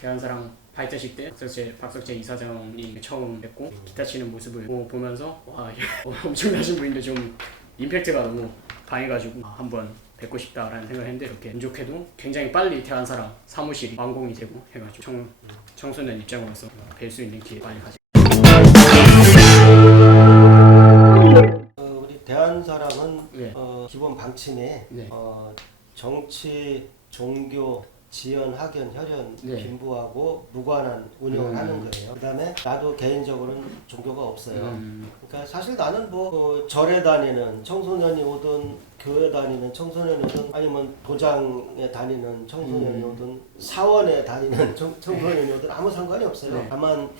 대한사랑 발자식 때 박석재 이사장이 처음 뵙고 기타 치는 모습을 보면서 와 엄청나신 분인데 좀 임팩트가 너무 강해가지고 한번 뵙고 싶다라는 생각을 했는데 이렇게 운 좋게도 굉장히 빨리 대한사랑 사무실이 완공이 되고 해가지고 청소년 입장으로서 뵐 수 있는 기회 많이 가지고 우리 대한사랑은 네. 기본 방침에 네. 정치, 종교, 지연, 학연, 혈연 네. 빈부하고 무관한 운영을 하는 거예요. 그다음에 나도 개인적으로는 종교가 없어요. 그러니까 사실 나는 절에 다니는 청소년이 오든 교회 다니는 청소년이 오든 아니면 도장에 다니는 청소년이 오든 사원에 다니는 청소년이 오든 아무 상관이 없어요. 네. 다만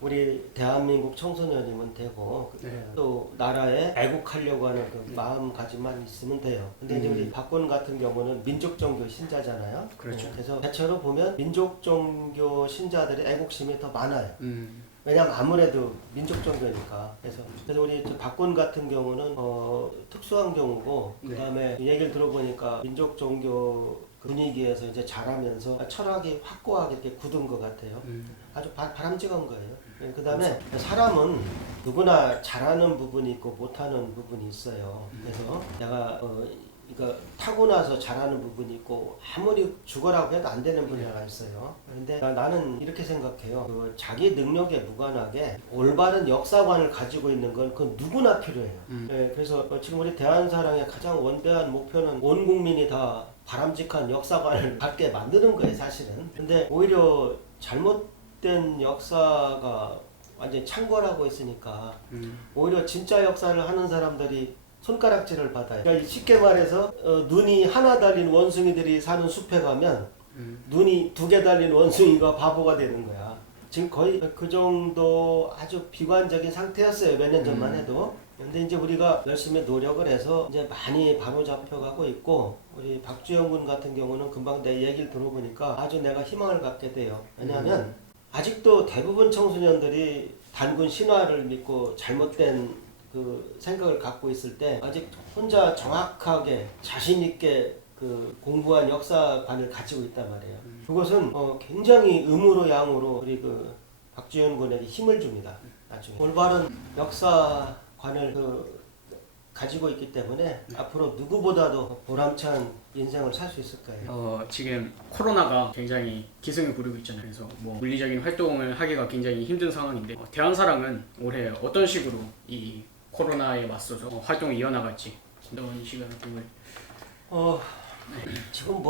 우리 대한민국 청소년이면 되고 네. 또 나라에 애국하려고 하는 그 마음가짐만 있으면 돼요. 근데 이제 우리 박군 같은 경우는 민족종교 신자잖아요. 그렇죠. 그래서 대체로 보면 민족종교 신자들의 애국심이 더 많아요. 왜냐면 아무래도 민족종교니까. 그래서 우리 박군 같은 경우는 특수한 경우고 네. 그다음에 얘기를 들어보니까 민족종교 분위기에서 이제 자라면서 철학이 확고하게 이렇게 굳은 것 같아요. 아주 바람직한 거예요. 그 다음에 사람은 누구나 잘하는 부분이 있고 못하는 부분이 있어요. 그래서 내가 그러니까 타고나서 잘하는 부분이 있고 아무리 죽어라고 해도 안 되는 분야가 있어요. 그런데 나는 이렇게 생각해요. 자기 능력에 무관하게 올바른 역사관을 가지고 있는 건 그건 누구나 필요해요. 네, 그래서 지금 우리 대한사랑의 가장 원대한 목표는 온 국민이 다 바람직한 역사관을 갖게 만드는 거예요, 사실은. 근데 오히려 잘못된 역사가 완전히 창궐하고 있으니까 오히려 진짜 역사를 하는 사람들이 손가락질을 받아요. 그러니까 쉽게 말해서 눈이 하나 달린 원숭이들이 사는 숲에 가면 눈이 두 개 달린 원숭이가 바보가 되는 거야. 지금 거의 그 정도 아주 비관적인 상태였어요. 몇 년 전만 해도. 근데 이제 우리가 열심히 노력을 해서 이제 많이 바로잡혀가고 있고 우리 박주영 군 같은 경우는 금방 내 얘기를 들어보니까 아주 내가 희망을 갖게 돼요. 왜냐하면 아직도 대부분 청소년들이 단군 신화를 믿고 잘못된 그 생각을 갖고 있을 때 아직 혼자 정확하게 자신 있게 그 공부한 역사관을 가지고 있단 말이에요. 그것은 굉장히 음으로 양으로 우리 그 박주현 군에게 힘을 줍니다. 나중에 올바른 역사관을 가지고 있기 때문에 앞으로 누구보다도 보람찬 인생을 살 수 있을 거예요. 지금 코로나가 굉장히 기승을 부리고 있잖아요. 그래서 물리적인 활동을 하기가 굉장히 힘든 상황인데 대한사랑은 올해 어떤 식으로 이 코로나에 맞서서 활동을 이어나갈지 이런 시간을 지금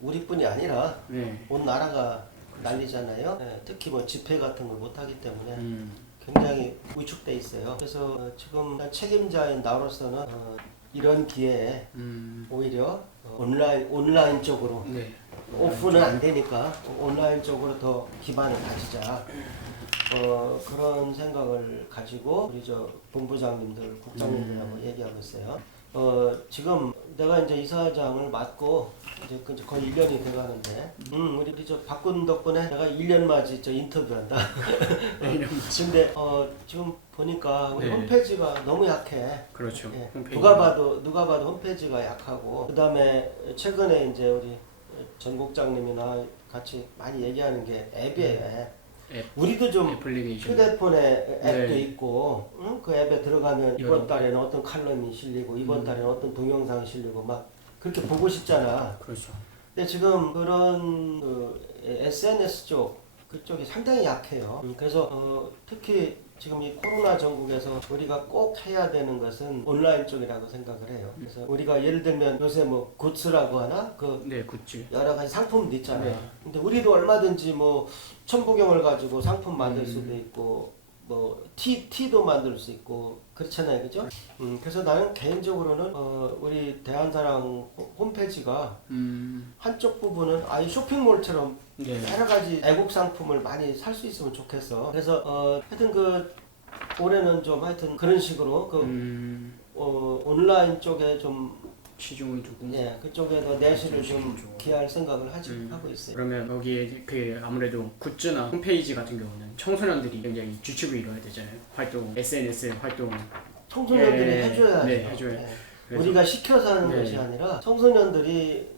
우리뿐이 아니라 네. 온 나라가 난리잖아요. 네, 특히 집회 같은 걸 못하기 때문에 굉장히 위축돼 있어요. 그래서 지금 책임자인 나로서는 이런 기회에 오히려 온라인 쪽으로 네. 오프는 안 되니까 온라인 쪽으로 더 기반을 가지자. 그런 생각을 가지고 우리 본부장님들, 국장님들하고 얘기하고 있어요. 지금 내가 이제 이사장을 맡고 이제 거의 1년이 돼가는데, 우리 박군 덕분에 내가 1년 맞이 인터뷰한다. 근데 지금 보니까 우리 네. 홈페이지가 너무 약해. 그렇죠. 예, 홈페이지. 누가 봐도 홈페이지가 약하고, 그 다음에 최근에 이제 우리 전 국장님이나 같이 많이 얘기하는 게 앱이에요. 앱. 우리도 좀 애플리케이션. 휴대폰에 앱도 네. 있고, 그 앱에 들어가면 이번 달에는 어떤 칼럼이 실리고 이번 달에는 어떤 동영상이 실리고 막 그렇게 보고 싶잖아. 그렇죠. 근데 지금 그런 SNS 그쪽이 상당히 약해요. 그래서 특히 지금 이 코로나 전국에서 우리가 꼭 해야 되는 것은 온라인 쪽이라고 생각을 해요. 그래서 우리가 예를 들면 요새 굿즈라고 하나? 네, 굿즈. 여러 가지 상품도 있잖아요. 네. 근데 우리도 얼마든지 천부경을 가지고 상품 만들 수도 있고 티도 만들 수 있고 그렇잖아요, 그죠? 그래서 나는 개인적으로는 우리 대한사랑 홈페이지가 한쪽 부분은 아예 쇼핑몰처럼 네. 여러 가지 애국 상품을 많이 살 수 있으면 좋겠어. 그래서 하여튼 올해는 좀 하여튼 그런 식으로 온라인 쪽에 좀 시중을 두고. 네, 그쪽에도 내실을 좀 기할 생각을 하고 있어요. 그러면 여기에 아무래도 굿즈나 홈페이지 같은 경우는 청소년들이 굉장히 주축을 이뤄야 되잖아요. SNS 활동. 청소년들이 예, 해줘야죠. 네, 해줘요. 네. 우리가 시켜서 하는 네. 것이 아니라 청소년들이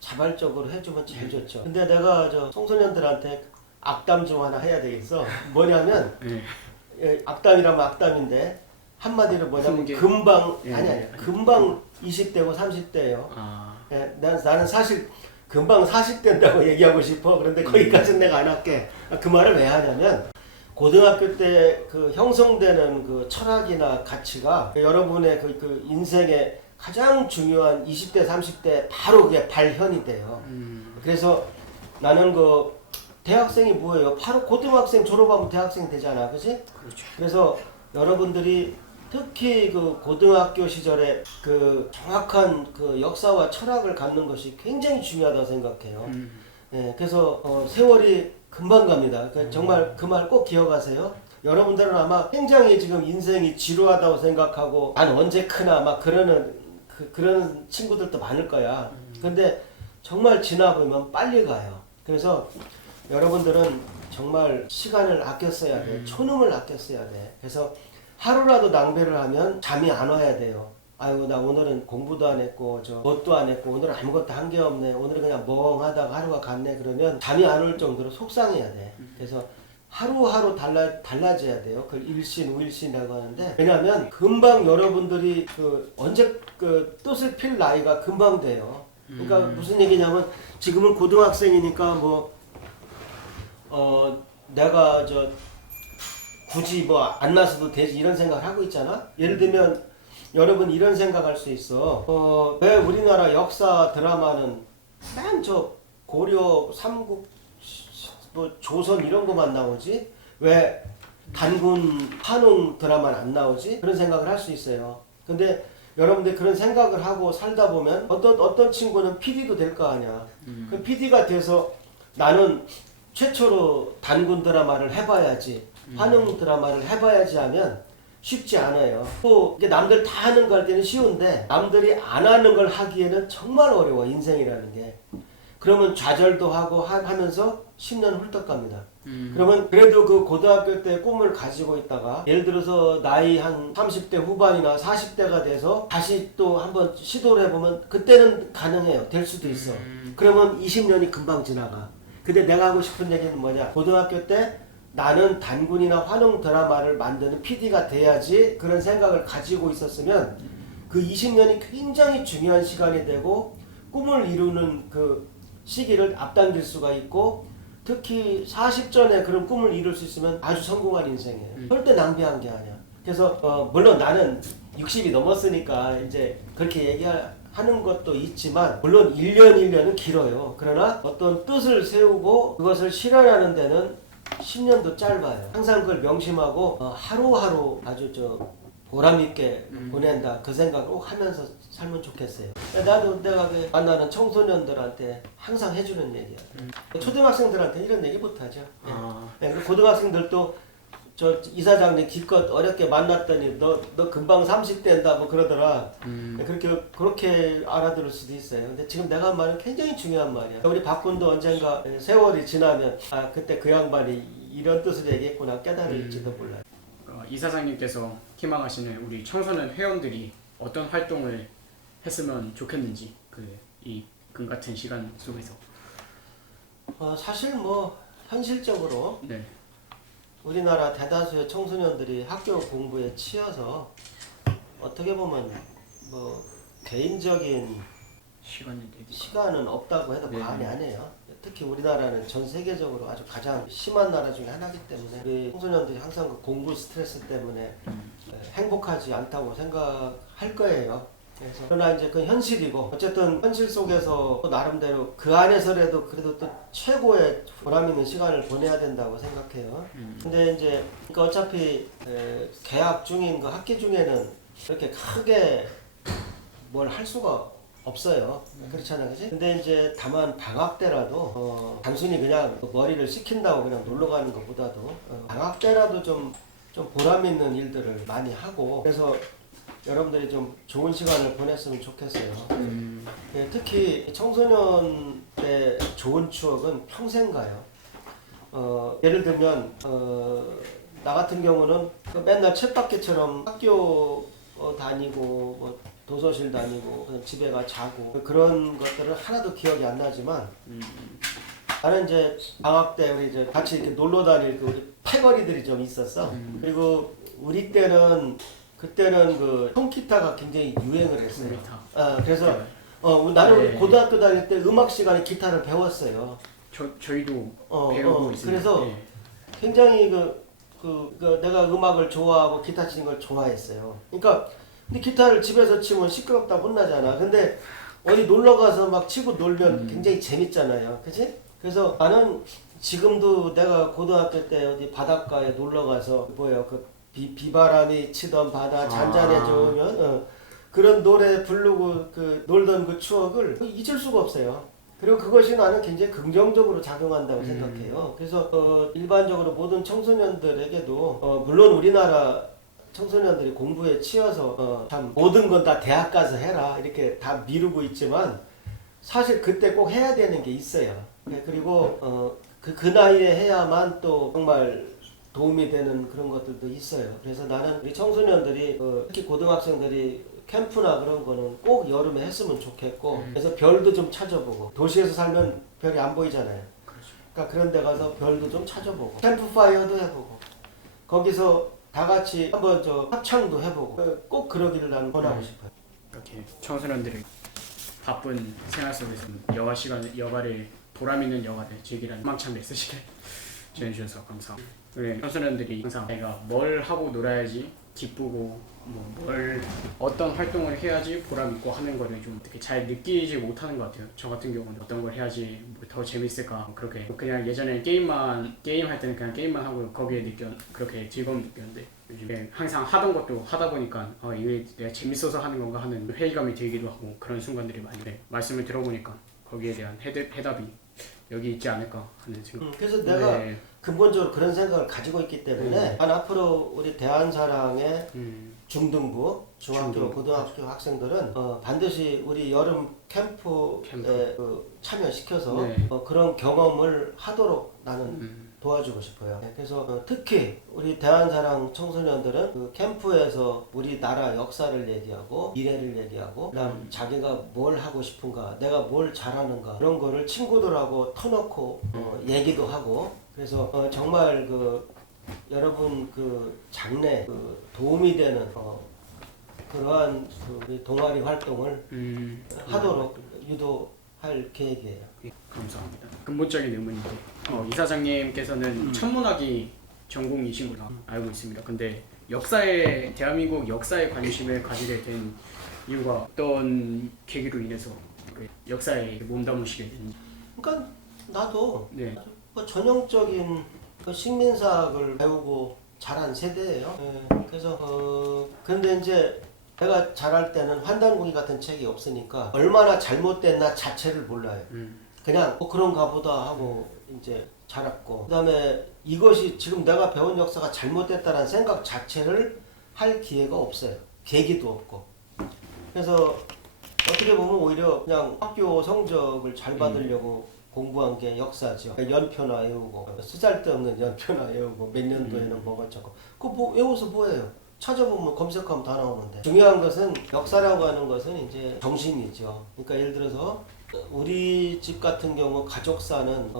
자발적으로 해주면 제일 좋죠. 근데 내가 저 청소년들한테 악담 중 하나 해야 되겠어. 뭐냐면 네. 악담이라면 악담인데 한마디로 뭐냐면 훈계. 금방 예. 아니 금방 20대고 30대예요. 아, 나는 사실 금방 40대인다고 얘기하고 싶어. 그런데 거기까지는 내가 안 할게. 그 말을 왜 하냐면 고등학교 때 그 형성되는 그 철학이나 가치가 여러분의 그 인생의 가장 중요한 20대 30대 바로 그게 발현이 돼요. 그래서 나는 그 대학생이 뭐예요? 바로 고등학생 졸업하면 대학생 되잖아, 그렇지? 그렇죠. 그래서 여러분들이 특히 그 고등학교 시절에 그 정확한 그 역사와 철학을 갖는 것이 굉장히 중요하다고 생각해요. 예, 그래서 세월이 금방 갑니다. 그러니까 정말 그 말 꼭 기억하세요. 여러분들은 아마 굉장히 지금 인생이 지루하다고 생각하고 난 언제 크나 막 그러는 친구들도 많을 거야. 근데 정말 지나보면 빨리 가요. 그래서 여러분들은 정말 시간을 아껴 써야 돼. 초능을 아껴 써야 돼. 그래서 하루라도 낭비를 하면 잠이 안 와야 돼요. 아이고 나 오늘은 공부도 안 했고 저 뭣도 안 했고 오늘은 아무것도 한 게 없네. 오늘은 그냥 멍하다가 하루가 갔네. 그러면 잠이 안 올 정도로 속상해야 돼. 그래서 하루하루 달라져야 돼요. 그걸 일신, 우일신이라고 하는데 왜냐하면 금방 여러분들이 그 언제 그 뜻을 필 나이가 금방 돼요. 그러니까 무슨 얘기냐면 지금은 고등학생이니까 뭐 내가 저 굳이 뭐 안 나서도 되지 이런 생각을 하고 있잖아. 예를 들면 여러분 이런 생각할 수 있어. 왜 우리나라 역사 드라마는 맨 저 고려 삼국 뭐 조선 이런 거만 나오지? 왜 단군 한웅 드라마는 안 나오지? 그런 생각을 할 수 있어요. 근데 여러분들 그런 생각을 하고 살다 보면 어떤 친구는 PD도 될 거 아니야. 그 PD가 돼서 나는 최초로 단군 드라마를 해봐야지, 한웅 드라마를 해봐야지 하면 쉽지 않아요. 또 이게 남들 다 하는 거 할 때는 쉬운데 남들이 안 하는 걸 하기에는 정말 어려워, 인생이라는 게. 그러면 좌절도 하고 하면서 10년 훌떡 갑니다. 그러면 그래도 그 고등학교 때 꿈을 가지고 있다가 예를 들어서 나이 한 30대 후반이나 40대가 돼서 다시 또 한번 시도를 해보면 그때는 가능해요. 될 수도 있어. 그러면 20년이 금방 지나가. 근데 내가 하고 싶은 얘기는 뭐냐. 고등학교 때 나는 단군이나 환웅 드라마를 만드는 PD가 돼야지 그런 생각을 가지고 있었으면 그 20년이 굉장히 중요한 시간이 되고 꿈을 이루는 그 시기를 앞당길 수가 있고 특히 40전에 그런 꿈을 이룰 수 있으면 아주 성공한 인생이에요. 절대 낭비한 게 아니야. 그래서 물론 나는 60이 넘었으니까 이제 그렇게 얘기하는 것도 있지만 물론 1년 1년은 길어요. 그러나 어떤 뜻을 세우고 그것을 실현하는 데는 10년도 짧아요. 항상 그걸 명심하고 하루하루 아주 보람있게 보낸다 그 생각을 꼭 하면서 살면 좋겠어요. 나도 내가 만나는 청소년들한테 항상 해주는 얘기야. 초등학생들한테 이런 얘기 못하죠. 그리고 고등학생들도 저 이사장님 기껏 어렵게 만났더니 너 금방 30대인다 뭐 그러더라. 그렇게 알아들을 수도 있어요. 근데 지금 내가 한 말은 굉장히 중요한 말이야. 우리 박군도 언젠가 세월이 지나면 그때 그 양반이 이런 뜻을 얘기했구나 깨달을지도 몰라요. 이사장님께서 희망하시는 우리 청소년 회원들이 어떤 활동을 했으면 좋겠는지 이 같은 시간 속에서 사실 뭐 현실적으로 네. 우리나라 대다수의 청소년들이 학교 공부에 치여서 어떻게 보면 뭐 개인적인 시간은 없다고 해도 과언이 아니에요. 특히 우리나라는 전 세계적으로 아주 가장 심한 나라 중에 하나이기 때문에 우리 청소년들이 항상 그 공부 스트레스 때문에 행복하지 않다고 생각할 거예요. 그래서 그러나 이제 그 현실이고 어쨌든 현실 속에서 또 나름대로 그 안에서라도 그래도 또 최고의 보람 있는 시간을 보내야 된다고 생각해요. 근데 이제 그러니까 어차피 개학 중인 그 학기 중에는 그렇게 크게 뭘 할 수가 없어요. 그렇잖아요, 그치? 근데 이제 다만 방학 때라도 단순히 그냥 머리를 식힌다고 그냥 놀러 가는 것보다도 방학 때라도 좀 보람 있는 일들을 많이 하고 그래서 여러분들이 좀 좋은 시간을 보냈으면 좋겠어요. 특히 청소년 때 좋은 추억은 평생 가요. 예를 들면 나 같은 경우는 맨날 쳇바퀴처럼 학교 다니고 뭐 도서실 다니고 그냥 집에 가 자고 그런 것들은 하나도 기억이 안 나지만 나는 이제 방학 때 우리 이제 같이 이렇게 놀러 다닐 그 우리 패거리들이 좀 있었어. 그리고 우리 때는 그때는 그 통기타가 굉장히 유행을 했어요. 그래서 나는 네. 고등학교 다닐 때 음악 시간에 기타를 배웠어요. 저희도 배우고 있습니다. 그래서 네. 굉장히 내가 음악을 좋아하고 기타 치는 걸 좋아했어요. 그러니까 근데 기타를 집에서 치면 시끄럽다 혼나잖아. 근데 어디 놀러 가서 막 치고 놀면 굉장히 재밌잖아요. 그치? 그래서 나는 지금도 내가 고등학교 때 어디 바닷가에 놀러 가서 그 비바람이 치던 바다 잔잔해져오면 그런 노래 부르고 그 놀던 그 추억을 잊을 수가 없어요. 그리고 그것이 나는 굉장히 긍정적으로 작용한다고 생각해요. 그래서 일반적으로 모든 청소년들에게도 물론 우리나라 청소년들이 공부에 치여서 참 모든 건 다 대학 가서 해라 이렇게 다 미루고 있지만 사실 그때 꼭 해야 되는 게 있어요. 그리고 그 나이에 해야만 또 정말 도움이 되는 그런 것들도 있어요. 그래서 나는 우리 청소년들이 특히 고등학생들이 캠프나 그런 거는 꼭 여름에 했으면 좋겠고 그래서 별도 좀 찾아보고 도시에서 살면 별이 안 보이잖아요. 그러니까 그런 데 가서 별도 좀 찾아보고 캠프파이어도 해보고 거기서 다 같이 한번 합창도 해보고 꼭 그러기를 나는 원하고 싶어요. 이렇게 청소년들이 바쁜 생활 속에서 여가를 보람 있는 여가를 즐기라는 희망찬 메시지를 전해주셔서 감사합니다. 네, 청소년들이 항상 내가 뭘 하고 놀아야지 기쁘고 어떤 활동을 해야지 보람 있고 하는 거를 좀 어떻게 잘 느끼지 못하는 것 같아요. 저 같은 경우는 어떤 걸 해야지 더 재밌을까 그렇게 그냥 예전에 게임 할 때는 그냥 게임만 하고 거기에 그렇게 즐거움 느꼈는데 요즘에 항상 하던 것도 하다 보니까 이게 내가 재밌어서 하는 건가 하는 회의감이 들기도 하고 그런 순간들이 많이 말씀을 들어보니까 거기에 대한 해답이 여기 있지 않을까 하는 생각. 그래서 내가 근본적으로 그런 생각을 가지고 있기 때문에 난 앞으로 우리 대한사랑의 중등부, 중학교, 고등학교 학생들은 반드시 우리 여름 캠프에 참여시켜서 그런 경험을 하도록 나는 도와주고 싶어요. 그래서 특히 우리 대한사랑 청소년들은 그 캠프에서 우리나라 역사를 얘기하고 미래를 얘기하고 그다음 자기가 뭘 하고 싶은가 내가 뭘 잘하는가 그런 거를 친구들하고 터놓고 얘기도 하고 그래서 정말 여러분 장래 도움이 되는 그러한 우리 동아리 활동을 하도록 유도할 계획이에요. 감사합니다. 근본적인 의문인데 이사장님께서는 천문학이 전공이신 걸로 알고 있습니다. 근데 대한민국 역사에 관심을 가지게 된 이유가 어떤 계기로 인해서 역사에 몸담으시게 됐는지. 그러니까 나도 네. 전형적인 식민사학을 배우고 자란 세대예요. 그래서 근데 이제 내가 자랄 때는 환단고기 같은 책이 없으니까 얼마나 잘못됐나 자체를 몰라요. 그냥 그런가 보다 하고 이제 자랐고 그다음에 이것이 지금 내가 배운 역사가 잘못됐다는 생각 자체를 할 기회가 없어요. 계기도 없고. 그래서 어떻게 보면 오히려 그냥 학교 성적을 잘 받으려고 공부한 게 역사죠. 연표나 외우고 쓰잘데없는 연표나 외우고 몇 년도에는 뭐가 어쩌고 그거 외워서 뭐예요? 찾아보면 검색하면 다 나오는데 중요한 것은 역사라고 하는 것은 이제 정신이죠. 그러니까 예를 들어서 우리 집 같은 경우 가족사는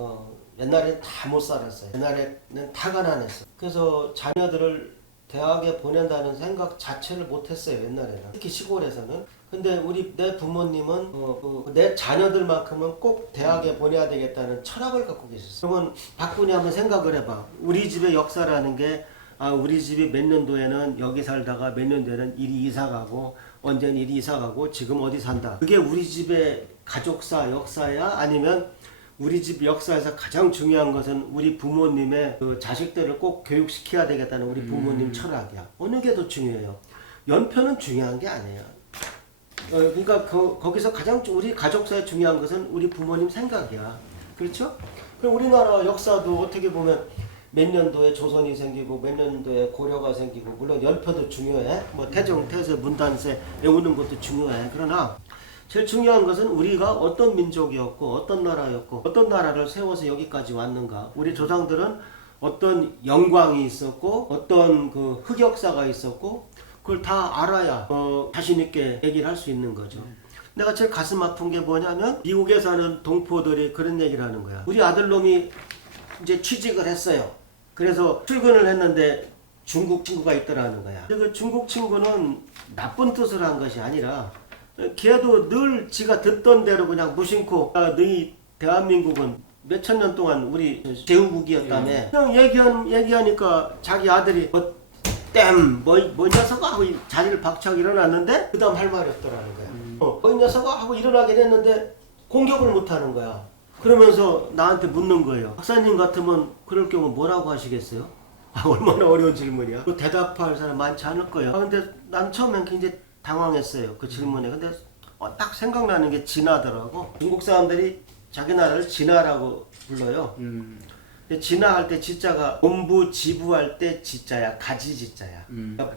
옛날에 다 못 살았어요. 옛날에는 다 가난했어요. 그래서 자녀들을 대학에 보낸다는 생각 자체를 못했어요. 옛날에는 특히 시골에서는. 근데 내 부모님은 내 자녀들만큼은 꼭 대학에 보내야 되겠다는 철학을 갖고 계셨어요. 그러면 박군이 한번 생각을 해봐. 우리 집의 역사라는 게 우리 집이 몇 년도에는 여기 살다가 몇 년도에는 이리 이사가고 언제는 이리 이사가고 지금 어디 산다. 그게 우리 집의 가족사 역사야? 아니면 우리 집 역사에서 가장 중요한 것은 우리 부모님의 자식들을 꼭 교육시켜야 되겠다는 우리 부모님 철학이야. 어느 게 더 중요해요? 연표는 중요한 게 아니에요. 그러니까 거기서 가장 우리 가족사에 중요한 것은 우리 부모님 생각이야. 그렇죠? 그럼 우리나라 역사도 어떻게 보면 몇 년도에 조선이 생기고 몇 년도에 고려가 생기고 물론 연표도 중요해. 태종, 태세, 문단세 외우는 것도 중요해. 그러나 제일 중요한 것은 우리가 어떤 민족이었고 어떤 나라였고 어떤 나라를 세워서 여기까지 왔는가. 우리 조상들은 어떤 영광이 있었고 어떤 흑역사가 있었고 그걸 다 알아야 자신 있게 얘기를 할 수 있는 거죠. 내가 제일 가슴 아픈 게 뭐냐면 미국에 사는 동포들이 그런 얘기를 하는 거야. 우리 아들놈이 이제 취직을 했어요. 그래서 출근을 했는데 중국 친구가 있더라는 거야. 근데 그 중국 친구는 나쁜 뜻을 한 것이 아니라 걔도 늘 지가 듣던 대로 그냥 무심코 너희 대한민국은 몇천 년 동안 우리 제후국이었다며 그냥 얘기하니까 자기 아들이 뭐 녀석아 하고 자리를 박차고 일어났는데 그 다음 할 말이 없더라는 거야. 뭐 녀석아 하고 일어나긴 했는데 공격을 못하는 거야. 그러면서 나한테 묻는 거예요. 박사님 같으면 그럴 경우 뭐라고 하시겠어요? 얼마나 어려운 질문이야. 그 대답할 사람 많지 않을 거야. 근데 난 처음엔 굉장히 당황했어요. 그 질문에. 근데 딱 생각나는 게 진화더라고. 중국 사람들이 자기 나라를 진화라고 불러요. 근데 진화할 때 지자가 본부 지부할 때 지자야. 가지 지자야. 그러니까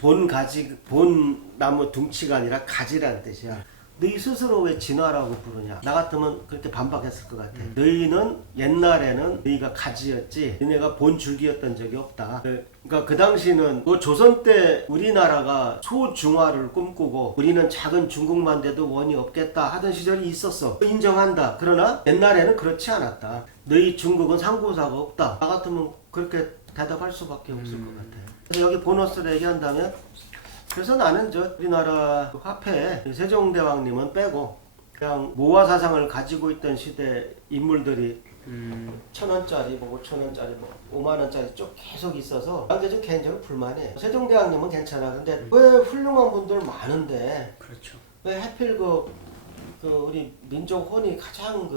본 가지, 본 나무 둥치가 아니라 가지라는 뜻이야. 너희 스스로 왜 진화라고 부르냐? 나 같으면 그렇게 반박했을 것 같아. 너희는 옛날에는 너희가 가지였지 너희가 본 줄기였던 적이 없다. 그러니까 그 당시는 뭐 조선 때 우리나라가 소중화를 꿈꾸고 우리는 작은 중국만 돼도 원이 없겠다 하던 시절이 있었어. 인정한다. 그러나 옛날에는 그렇지 않았다. 너희 중국은 상고사가 없다. 나 같으면 그렇게 대답할 수밖에 없을 것 같아. 그래서 여기 보너스를 얘기한다면 그래서 나는 우리나라 화폐에 세종대왕님은 빼고 그냥 모화 사상을 가지고 있던 시대 인물들이 1,000원짜리, 뭐 5,000원짜리, 뭐 5만원짜리 쭉 계속 있어서 난게 좀 개인적으로 불만해. 세종대왕님은 괜찮아. 근데 왜 훌륭한 분들 많은데 그렇죠. 왜 하필 우리 민족 혼이 가장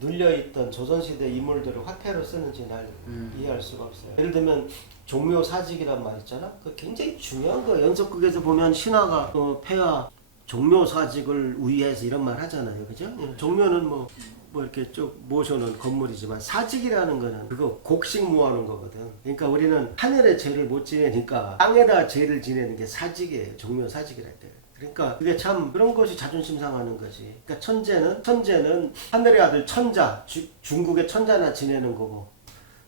눌려있던 조선시대 인물들을 화폐로 쓰는지 날 이해할 수가 없어요. 예를 들면 종묘사직이란 말 있잖아. 그 굉장히 중요한 거. 연속극에서 보면 신하가 폐하 종묘사직을 위해서 이런 말 하잖아요. 그죠? 종묘는 뭐 이렇게 쭉 모셔놓은 건물이지만 사직이라는 거는 그거 곡식 모아놓은 거거든. 그러니까 우리는 하늘에 죄를 못 지내니까 땅에다 죄를 지내는 게 사직이에요. 종묘사직이랄 때. 그러니까 그게 참 그런 것이 자존심 상하는 거지. 그러니까 천재는 하늘의 아들 천자, 중국의 천자나 지내는 거고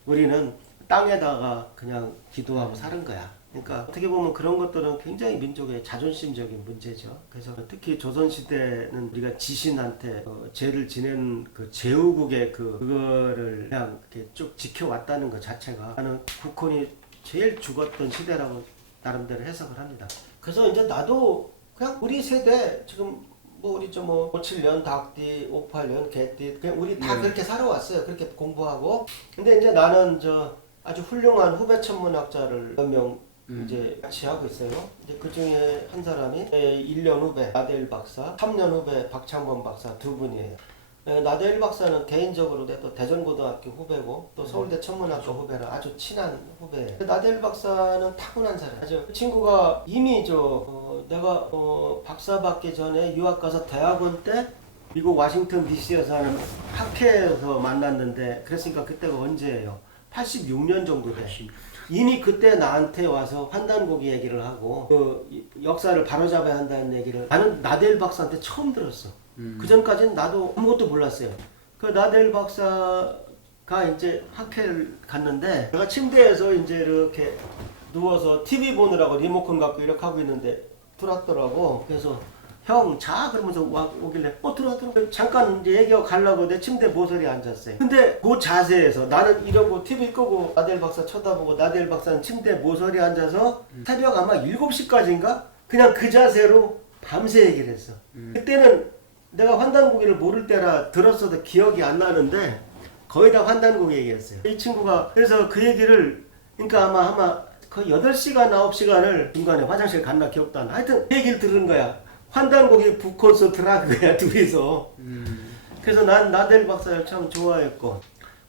우리는 땅에다가 그냥 기도하고 사는 거야. 그러니까 어떻게 보면 그런 것들은 굉장히 민족의 자존심적인 문제죠. 그래서 특히 조선시대는 우리가 지신한테 죄를 지낸 그 제후국의 그거를 그냥 이렇게 쭉 지켜왔다는 것 자체가 나는 국헌이 제일 죽었던 시대라고 나름대로 해석을 합니다. 그래서 이제 나도 그냥 우리 세대 지금 뭐 우리 57년 닭띠, 58년 개띠 그냥 우리 다 그렇게 살아왔어요. 그렇게 공부하고. 근데 이제 나는 아주 훌륭한 후배 천문학자를 몇 명 이제 같이 하고 있어요. 이제 그 중에 한 사람이 1년 후배 나대일 박사, 3년 후배 박창범 박사 두 분이에요. 나대일 박사는 개인적으로 또 대전고등학교 후배고 또 서울대 천문학과 후배라 아주 친한 후배예요. 나대일 박사는 타고난 사람. 아주 그 친구가 이미 내가 박사 받기 전에 유학 가서 대학원 때 미국 워싱턴 DC에서 하는 학회에서 만났는데 그랬으니까 그때가 언제예요? 86년 정도 돼. 이미 그때 나한테 와서 환단고기 얘기를 하고 그 역사를 바로잡아야 한다는 얘기를 나는 나대일 박사한테 처음 들었어. 그 전까지는 나도 아무것도 몰랐어요. 그 나대일 박사가 이제 학회를 갔는데 내가 침대에서 이제 이렇게 누워서 TV 보느라고 리모컨 갖고 이렇게 하고 있는데 들어왔더라고. 그래서 형 자 그러면서 오길래 들어와 잠깐 이제 얘기하고 가려고 내 침대 모서리에 앉았어요. 근데 그 자세에서 나는 이러고 TV 끄고 나대일 박사 쳐다보고 나대일 박사는 침대 모서리에 앉아서 새벽 아마 7시까지인가 그냥 그 자세로 밤새 얘기를 했어. 그때는 내가 환단고기를 모를 때라 들었어도 기억이 안 나는데 거의 다 환단고기 얘기했어요. 이 친구가 그래서 그 얘기를 그러니까 아마 거의 8시간 9시간을 중간에 화장실 갔나 기억도 안 나. 하여튼 그 얘기를 들은 거야. 환단고기 북콘서트라 그거야 둘이서. 그래서 난 나대일 박사를 참 좋아했고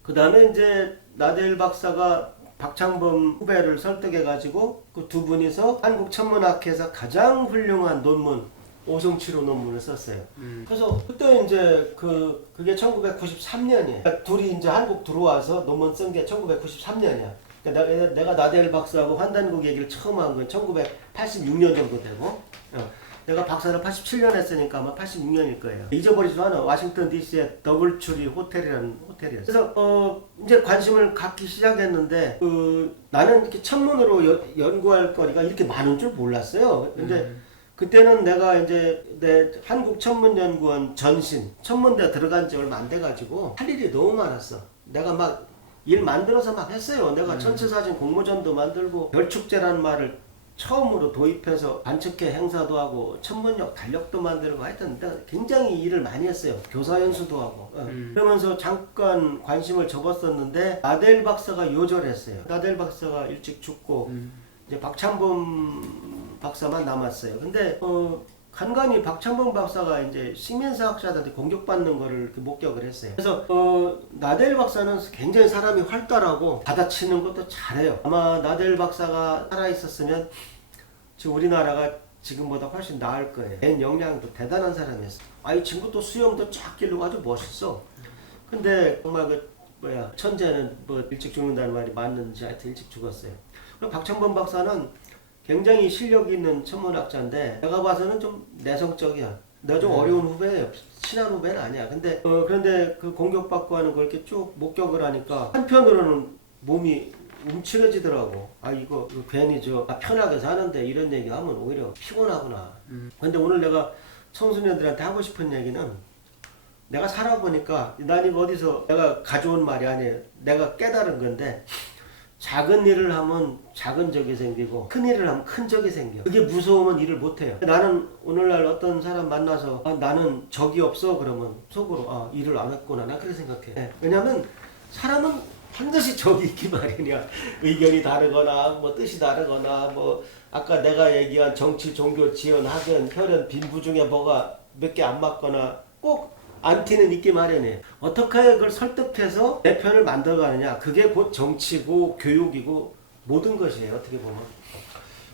그 다음에 이제 나대일 박사가 박창범 후배를 설득해가지고 그 두 분이서 한국천문학회에서 가장 훌륭한 논문 오송치료 논문을 썼어요. 그래서 그때 이제 그게 1993년이에요. 그러니까 둘이 이제 한국 들어와서 논문 쓴 게 1993년이야. 그러니까 내가 나대일 박사하고 환단고기 얘기를 처음 한 건 1986년 정도 되고 내가 박사를 87년 했으니까 아마 86년일 거예요. 잊어버리지도 않아. 워싱턴 DC의 더블트리 호텔이라는 호텔이었어요. 그래서 이제 관심을 갖기 시작했는데 나는 이렇게 천문으로 연구할 거리가 이렇게 많은 줄 몰랐어요. 근데 그때는 내가 이제 내 한국천문연구원 전신 천문대 들어간 지 얼마 안 돼가지고 할 일이 너무 많았어. 내가 막 일 만들어서 막 했어요. 내가 천체사진 공모전도 만들고 별축제라는 말을 처음으로 도입해서 관측회 행사도 하고 천문역 달력도 만들고 하여튼 내가 굉장히 일을 많이 했어요. 교사 연수도 하고. 그러면서 잠깐 관심을 접었었는데 나델 박사가 요절했어요. 나델 박사가 일찍 죽고 이제 박찬범 박사만 남았어요. 근데 간간히 박찬범 박사가 이제 식민사학자들한테 공격받는 거를 이렇게 목격을 했어요. 그래서 나델 박사는 굉장히 사람이 활달하고 받아치는 것도 잘해요. 아마 나델 박사가 살아있었으면 지금 우리나라가 지금보다 훨씬 나을 거예요. 앤 역량도 대단한 사람이었어. 이 친구도 수염도 쫙 길르고 아주 멋있어. 근데 정말 천재는 뭐 일찍 죽는다는 말이 맞는지 하여튼 일찍 죽었어요. 그리고 박찬범 박사는 굉장히 실력 있는 천문학자인데 내가 봐서는 좀 내성적이야. 내가 좀 어려운 후배예요. 친한 후배는 아니야. 근데 그런데 그 공격받고 하는 걸 이렇게 쭉 목격을 하니까 한편으로는 몸이 움츠러지더라고. 이거 괜히 편하게 사는데 이런 얘기하면 오히려 피곤하구나. 근데 오늘 내가 청소년들한테 하고 싶은 얘기는 내가 살아보니까 난 이거 어디서 내가 가져온 말이 아니에요. 내가 깨달은 건데 작은 일을 하면 작은 적이 생기고 큰 일을 하면 큰 적이 생겨. 그게 무서우면 일을 못해요. 나는 오늘날 어떤 사람 만나서 나는 적이 없어 그러면 속으로 일을 안 했구나 나 그렇게 생각해. 네. 왜냐면 사람은 반드시 적이 있기 마련이야. 의견이 다르거나 뭐 뜻이 다르거나 뭐 아까 내가 얘기한 정치, 종교, 지연, 학연, 혈연, 빈부 중에 뭐가 몇 개 안 맞거나 꼭 안티는 있기 마련이에요. 어떻게 그걸 설득해서 내 편을 만들어가느냐. 그게 곧 정치고 교육이고 모든 것이에요. 어떻게 보면.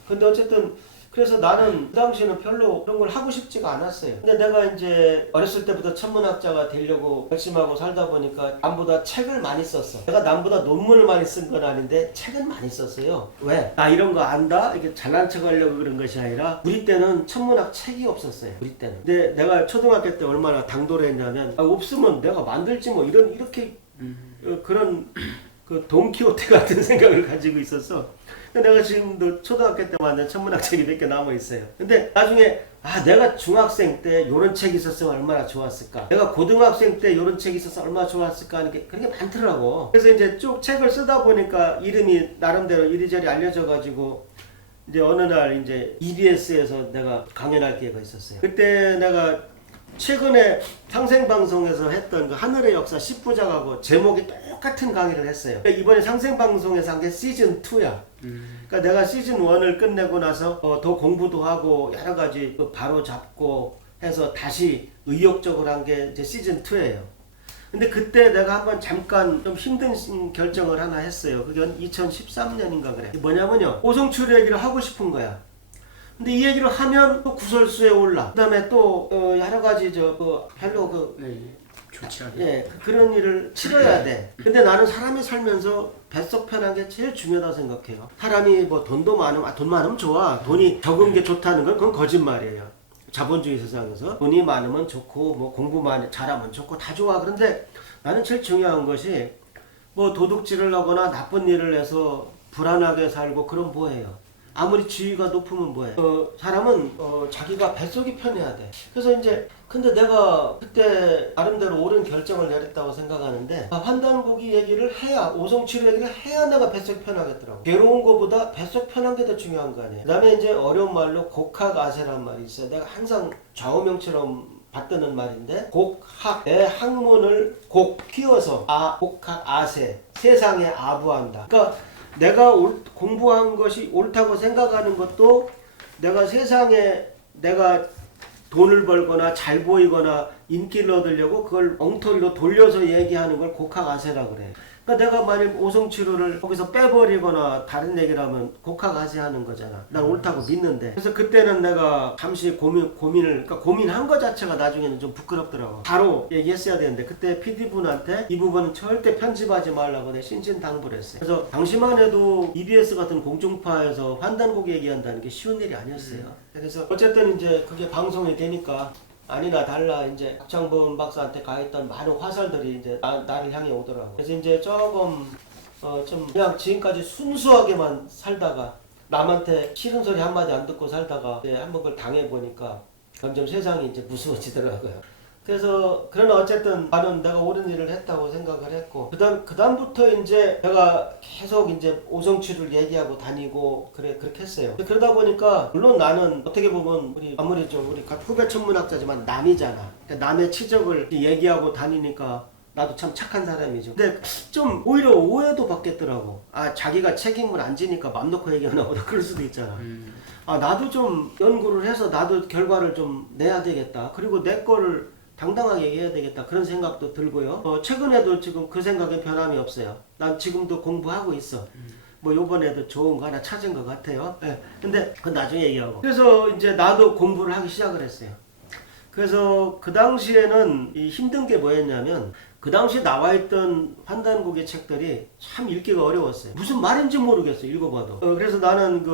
근데 어쨌든 그래서 나는 그 당시에는 별로 그런 걸 하고 싶지가 않았어요. 근데 내가 이제 어렸을 때부터 천문학자가 되려고 결심하고 살다 보니까 남보다 책을 많이 썼어. 내가 남보다 논문을 많이 쓴 건 아닌데 책은 많이 썼어요. 왜? 나 이런 거 안다? 이렇게 잘난 척 하려고 그런 것이 아니라 우리 때는 천문학 책이 없었어요. 우리 때는. 근데 내가 초등학교 때 얼마나 당돌을 했냐면 없으면 내가 만들지 뭐 이렇게 그런 그 돈키호테 같은 생각을 가지고 있었어. 내가 지금도 초등학교 때 만든 천문학 책이 몇 개 남아 있어요. 근데 나중에 내가 중학생 때 이런 책이 있었으면 얼마나 좋았을까. 내가 고등학생 때 이런 책이 있었으면 얼마나 좋았을까 하는 게 그런 게 많더라고. 그래서 이제 쭉 책을 쓰다 보니까 이름이 나름대로 이리저리 알려져 가지고 이제 어느 날 이제 EBS에서 내가 강연할 기회가 있었어요. 그때 내가 최근에 상생방송에서 했던 그 하늘의 역사 10부작하고 제목이 똑같은 강의를 했어요. 이번에 상생방송에서 한 게 시즌2야. 그러니까 내가 시즌1을 끝내고 나서 더 공부도 하고 여러 가지 바로 잡고 해서 다시 의욕적으로 한 게 이제 시즌2예요. 근데 그때 내가 한번 잠깐 좀 힘든 결정을 하나 했어요. 그게 2013년인가 그래. 뭐냐면요. 오성출 얘기를 하고 싶은 거야. 근데 이 얘기를 하면 또 구설수에 올라. 그다음에 또 여러 가지 별로 좋지 않아요. 예, 그런 일을 치러야 돼. 근데 나는 사람이 살면서 뱃속 편한 게 제일 중요하다고 생각해요. 사람이 뭐 돈도 많으면 돈 많으면 좋아. 돈이 적은 게 좋다는 건 그건 거짓말이에요. 자본주의 세상에서 돈이 많으면 좋고 뭐 공부만 잘하면 좋고 다 좋아. 그런데 나는 제일 중요한 것이 뭐 도둑질을 하거나 나쁜 일을 해서 불안하게 살고 그럼 뭐예요? 아무리 지위가 높으면 뭐해? 사람은 자기가 뱃속이 편해야 돼. 그래서 이제 근데 내가 그때 나름대로 옳은 결정을 내렸다고 생각하는데 환단고기 얘기를 해야 오성치료 얘기를 해야 내가 뱃속이 편하겠더라고. 괴로운 거보다 뱃속 편한 게 더 중요한 거 아니에요. 그 다음에 이제 어려운 말로 곡학아세란 말이 있어요. 내가 항상 좌우명처럼 받드는 말인데 곡학의 학문을 곡 키워서 곡학아세 세상에 아부한다. 그러니까 내가 공부한 것이 옳다고 생각하는 것도 내가 세상에 내가 돈을 벌거나 잘 보이거나 인기를 얻으려고 그걸 엉터리로 돌려서 얘기하는 걸 곡학아세라 그래. 그러니까 내가 만약 오성치료를 거기서 빼버리거나 다른 얘기를 하면 곡하가세 하는 거잖아. 난 옳다고 믿는데. 그래서 그때는 내가 잠시 그러니까 고민한 거 자체가 나중에는 좀 부끄럽더라고. 바로 얘기했어야 되는데 그때 PD분한테 이 부분은 절대 편집하지 말라고 내가 신신당부를 했어요. 그래서 당시만 해도 EBS 같은 공중파에서 환단곡 얘기한다는 게 쉬운 일이 아니었어요. 그래서 어쨌든 이제 그게 방송이 되니까 아니나 달라 이제 박창범 박사한테 가했던 많은 화살들이 이제 나를 향해 오더라고. 그래서 이제 조금 좀 그냥 지금까지 순수하게만 살다가 남한테 싫은 소리 한마디 안 듣고 살다가 이제 한번 그걸 당해보니까 점점 세상이 이제 무서워지더라고요. 그래서 그러나 어쨌든 나는 내가 옳은 일을 했다고 생각을 했고 그다음부터 이제 내가 계속 이제 오성치를 얘기하고 다니고 그렇게 했어요. 그러다 보니까 물론 나는 어떻게 보면 아무리 좀 우리 후배 천문학자지만 남이잖아. 그러니까 남의 치적을 얘기하고 다니니까 나도 참 착한 사람이죠. 근데 좀 오히려 오해도 받겠더라고. 아 자기가 책임을 안 지니까 맘 놓고 얘기하나 보다 그럴 수도 있잖아. 아 나도 좀 연구를 해서 나도 결과를 좀 내야 되겠다. 그리고 내 거를 당당하게 얘기해야 되겠다 그런 생각도 들고요. 최근에도 지금 그 생각에 변함이 없어요. 난 지금도 공부하고 있어. 뭐 요번에도 좋은 거 하나 찾은 것 같아요. 네. 근데 그건 나중에 얘기하고. 그래서 이제 나도 공부를 하기 시작을 했어요. 그래서 그 당시에는 이 힘든 게 뭐였냐면 그 당시에 나와있던 환단국의 책들이 참 읽기가 어려웠어요. 무슨 말인지 모르겠어요. 읽어봐도. 그래서 나는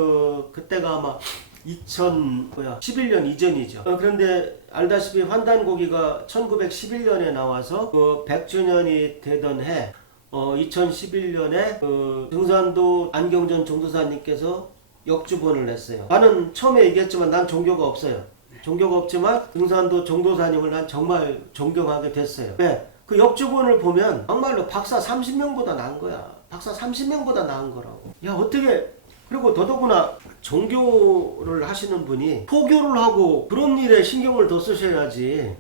그때가 아마 2011년 이전이죠. 그런데 알다시피 환단고기가 1911년에 나와서 100주년이 되던 해 2011년에 등산도 안경전 종도사님께서 역주본을 냈어요. 나는 처음에 얘기했지만 난 종교가 없어요. 종교가 없지만 등산도 종도사님을 난 정말 존경하게 됐어요. 네, 그 역주본을 보면 정말로 박사 30명보다 나은 거야. 박사 30명보다 나은 거라고. 야 어떻게 그리고 더더구나 종교를 하시는 분이 포교를 하고 그런 일에 신경을 더 쓰셔야지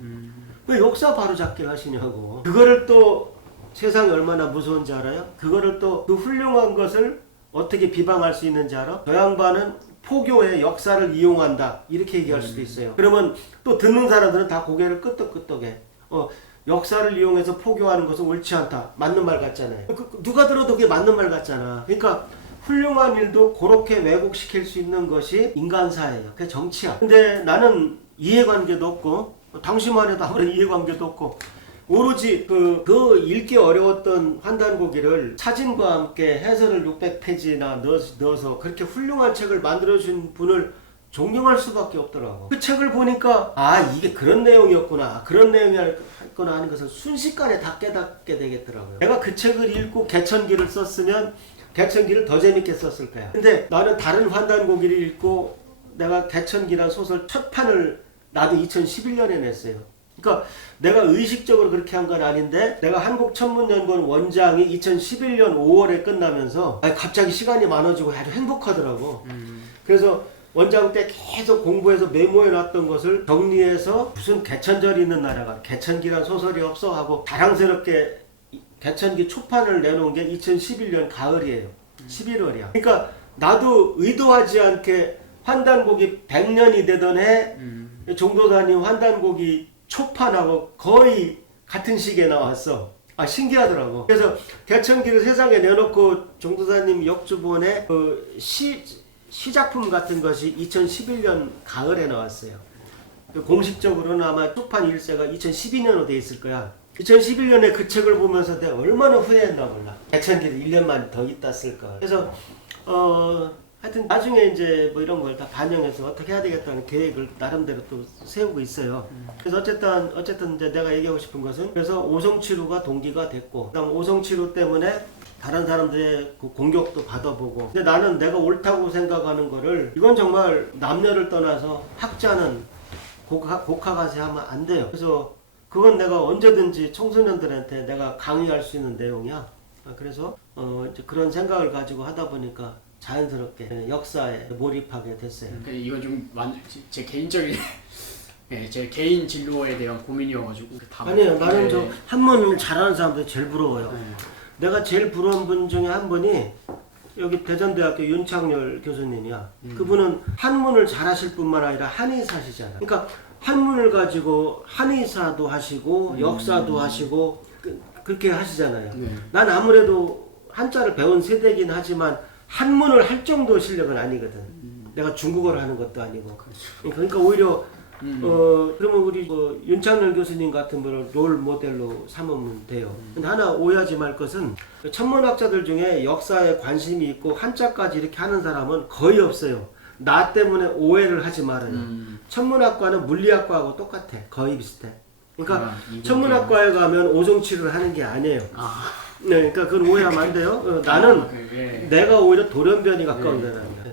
왜 역사 바로잡기를 하시냐고. 그거를 또 세상이 얼마나 무서운지 알아요? 그거를 또 그 훌륭한 것을 어떻게 비방할 수 있는지 알아? 저 양반은 포교의 역사를 이용한다 이렇게 얘기할 수도 있어요. 그러면 또 듣는 사람들은 다 고개를 끄덕끄덕해. 역사를 이용해서 포교하는 것은 옳지 않다. 맞는 말 같잖아요. 누가 들어도 그게 맞는 말 같잖아. 그러니까 훌륭한 일도 그렇게 왜곡시킬 수 있는 것이 인간사예요. 그게 정치야. 근데 나는 이해관계도 없고 당시만 해도 아무런 이해관계도 없고 오로지 그 읽기 어려웠던 환단고기를 사진과 함께 해설을 600페이지나 넣어서 그렇게 훌륭한 책을 만들어준 분을 존경할 수밖에 없더라고. 그 책을 보니까 아 이게 그런 내용이었구나 그런 내용이었구나 하는 것을 순식간에 다 깨닫게 되겠더라고요. 내가 그 책을 읽고 개천기를 썼으면 개천기를 더 재밌게 썼을 거야. 근데 나는 다른 환단고기를 읽고 내가 개천기란 소설 첫 판을 나도 2011년에 냈어요. 그러니까 내가 의식적으로 그렇게 한 건 아닌데 내가 한국천문연구원 원장이 2011년 5월에 끝나면서 갑자기 시간이 많아지고 아주 행복하더라고. 그래서 원장 때 계속 공부해서 메모해 놨던 것을 정리해서 무슨 개천절이 있는 나라가 개천기란 소설이 없어 하고 자랑스럽게 개천기 초판을 내놓은 게 2011년 가을이에요. 11월이야. 그러니까 나도 의도하지 않게 환단곡이 100년이 되던 해 종도사님 환단곡이 초판하고 거의 같은 시기에 나왔어. 아 신기하더라고. 그래서 개천기를 세상에 내놓고 종도사님 역주본에 시작품 같은 것이 2011년 가을에 나왔어요. 공식적으로는 아마 초판 일세가 2012년으로 돼 있을 거야. 2011년에 그 책을 보면서 내가 얼마나 후회했나 몰라. 개천기를 1년만 더 있다 쓸까. 그래서 하여튼 나중에 이제 뭐 이런 걸 다 반영해서 어떻게 해야 되겠다는 계획을 나름대로 또 세우고 있어요. 그래서 어쨌든 이제 내가 얘기하고 싶은 것은 그래서 오성치료가 동기가 됐고 그다음 오성치료 때문에 다른 사람들의 그 공격도 받아보고 근데 나는 내가 옳다고 생각하는 거를 이건 정말 남녀를 떠나서 학자는 곡하가세 하면 안 돼요. 그래서 그건 내가 언제든지 청소년들한테 내가 강의할 수 있는 내용이야. 그래서 이제 그런 생각을 가지고 하다 보니까 자연스럽게 역사에 몰입하게 됐어요. 이건 좀 제 개인적인 제 개인 진로에 대한 고민이어가지고 아니에요. 나는 저 한문을 잘하는 사람들 제일 부러워요. 내가 제일 부러운 분 중에 한 분이 여기 대전대학교 윤창열 교수님이야. 그분은 한문을 잘하실 뿐만 아니라 한의사시잖아. 그러니까 한문을 가지고 한의사도 하시고 역사도 하시고 그렇게 하시잖아요. 네. 난 아무래도 한자를 배운 세대긴 하지만 한문을 할 정도 실력은 아니거든. 내가 중국어를 하는 것도 아니고. 그러니까 오히려 그러면 우리 윤창렬 교수님 같은 분을 롤 모델로 삼으면 돼요. 근데 하나 오해하지 말 것은 천문학자들 중에 역사에 관심이 있고 한자까지 이렇게 하는 사람은 거의 없어요. 나 때문에 오해를 하지 말아요. 천문학과는 물리학과하고 똑같아. 거의 비슷해. 그러니까 천문학과에 가면 오종치를 하는 게 아니에요. 네, 그러니까 그건 오해하면 안 돼요. 나는 내가 오히려 돌연변이 가까운 사람이야.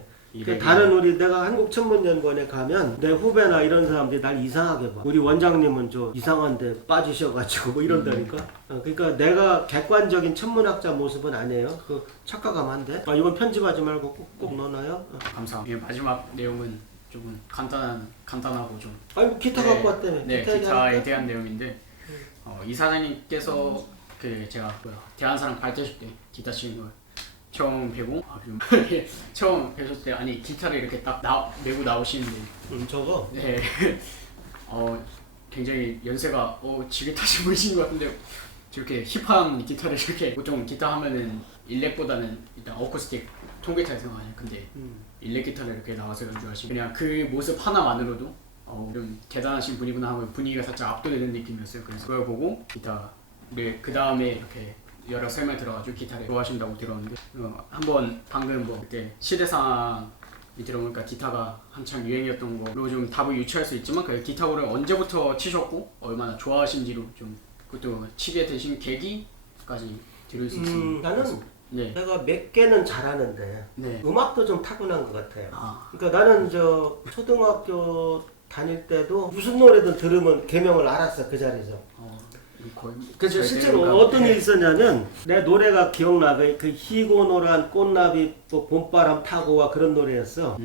다른 우리 내가 한국천문연구원에 가면 내 후배나 이런 사람들이 날 이상하게 봐. 우리 원장님은 저 이상한데 빠지셔가지고 뭐 이런다니까. 그러니까 내가 객관적인 천문학자 모습은 아니에요. 그 착각하면 안 돼. 이건 편집하지 말고 꼭 넣어놔요. 감사합니다. 마지막 내용은 조금 간단하고 좀. 아니 기타 갖고 왔다며. 네, 기타에 대한 내용인데 이 사장님께서 그 제가 대한사랑 발대식 때 기타 치는 걸 처음 배고 처음 배웠을 때 아니 기타를 이렇게 딱 메고 나오시는데 저거? 네. 굉장히 연세가 지긋하신 분이신 것 같은데 저렇게 힙한 기타를 이렇게 보통 기타 하면은 일렉보다는 일단 어쿠스틱 통기타 생각하냐. 근데 일렉 기타를 이렇게 나와서 연주하시고 그냥 그 모습 하나만으로도 좀 대단하신 분이구나 하고 분위기가 살짝 압도되는 느낌이었어요. 그래서 그걸 보고 기타를 그 다음에 이렇게 여러 설명 들어가지고 기타를 좋아하신다고 들었는데 한번 방금 그때 시대상이 들어보니까 기타가 한창 유행이었던 거로 좀 답을 유추할 수 있지만 그 기타를 언제부터 치셨고 얼마나 좋아하신지로 좀 그것도 치게 되신 계기까지 들을 수 있습니다. 나는 내가 몇 개는 잘하는데 음악도 좀 타고난 것 같아요. 그러니까 나는 저 초등학교 다닐 때도 무슨 노래든 들으면 개명을 알았어. 그 자리에서. 그래서 실제로 어떤 일이 있었냐면 내 노래가 기억나. 그 희고 노란 꽃나비 봄바람 타고와 그런 노래였어.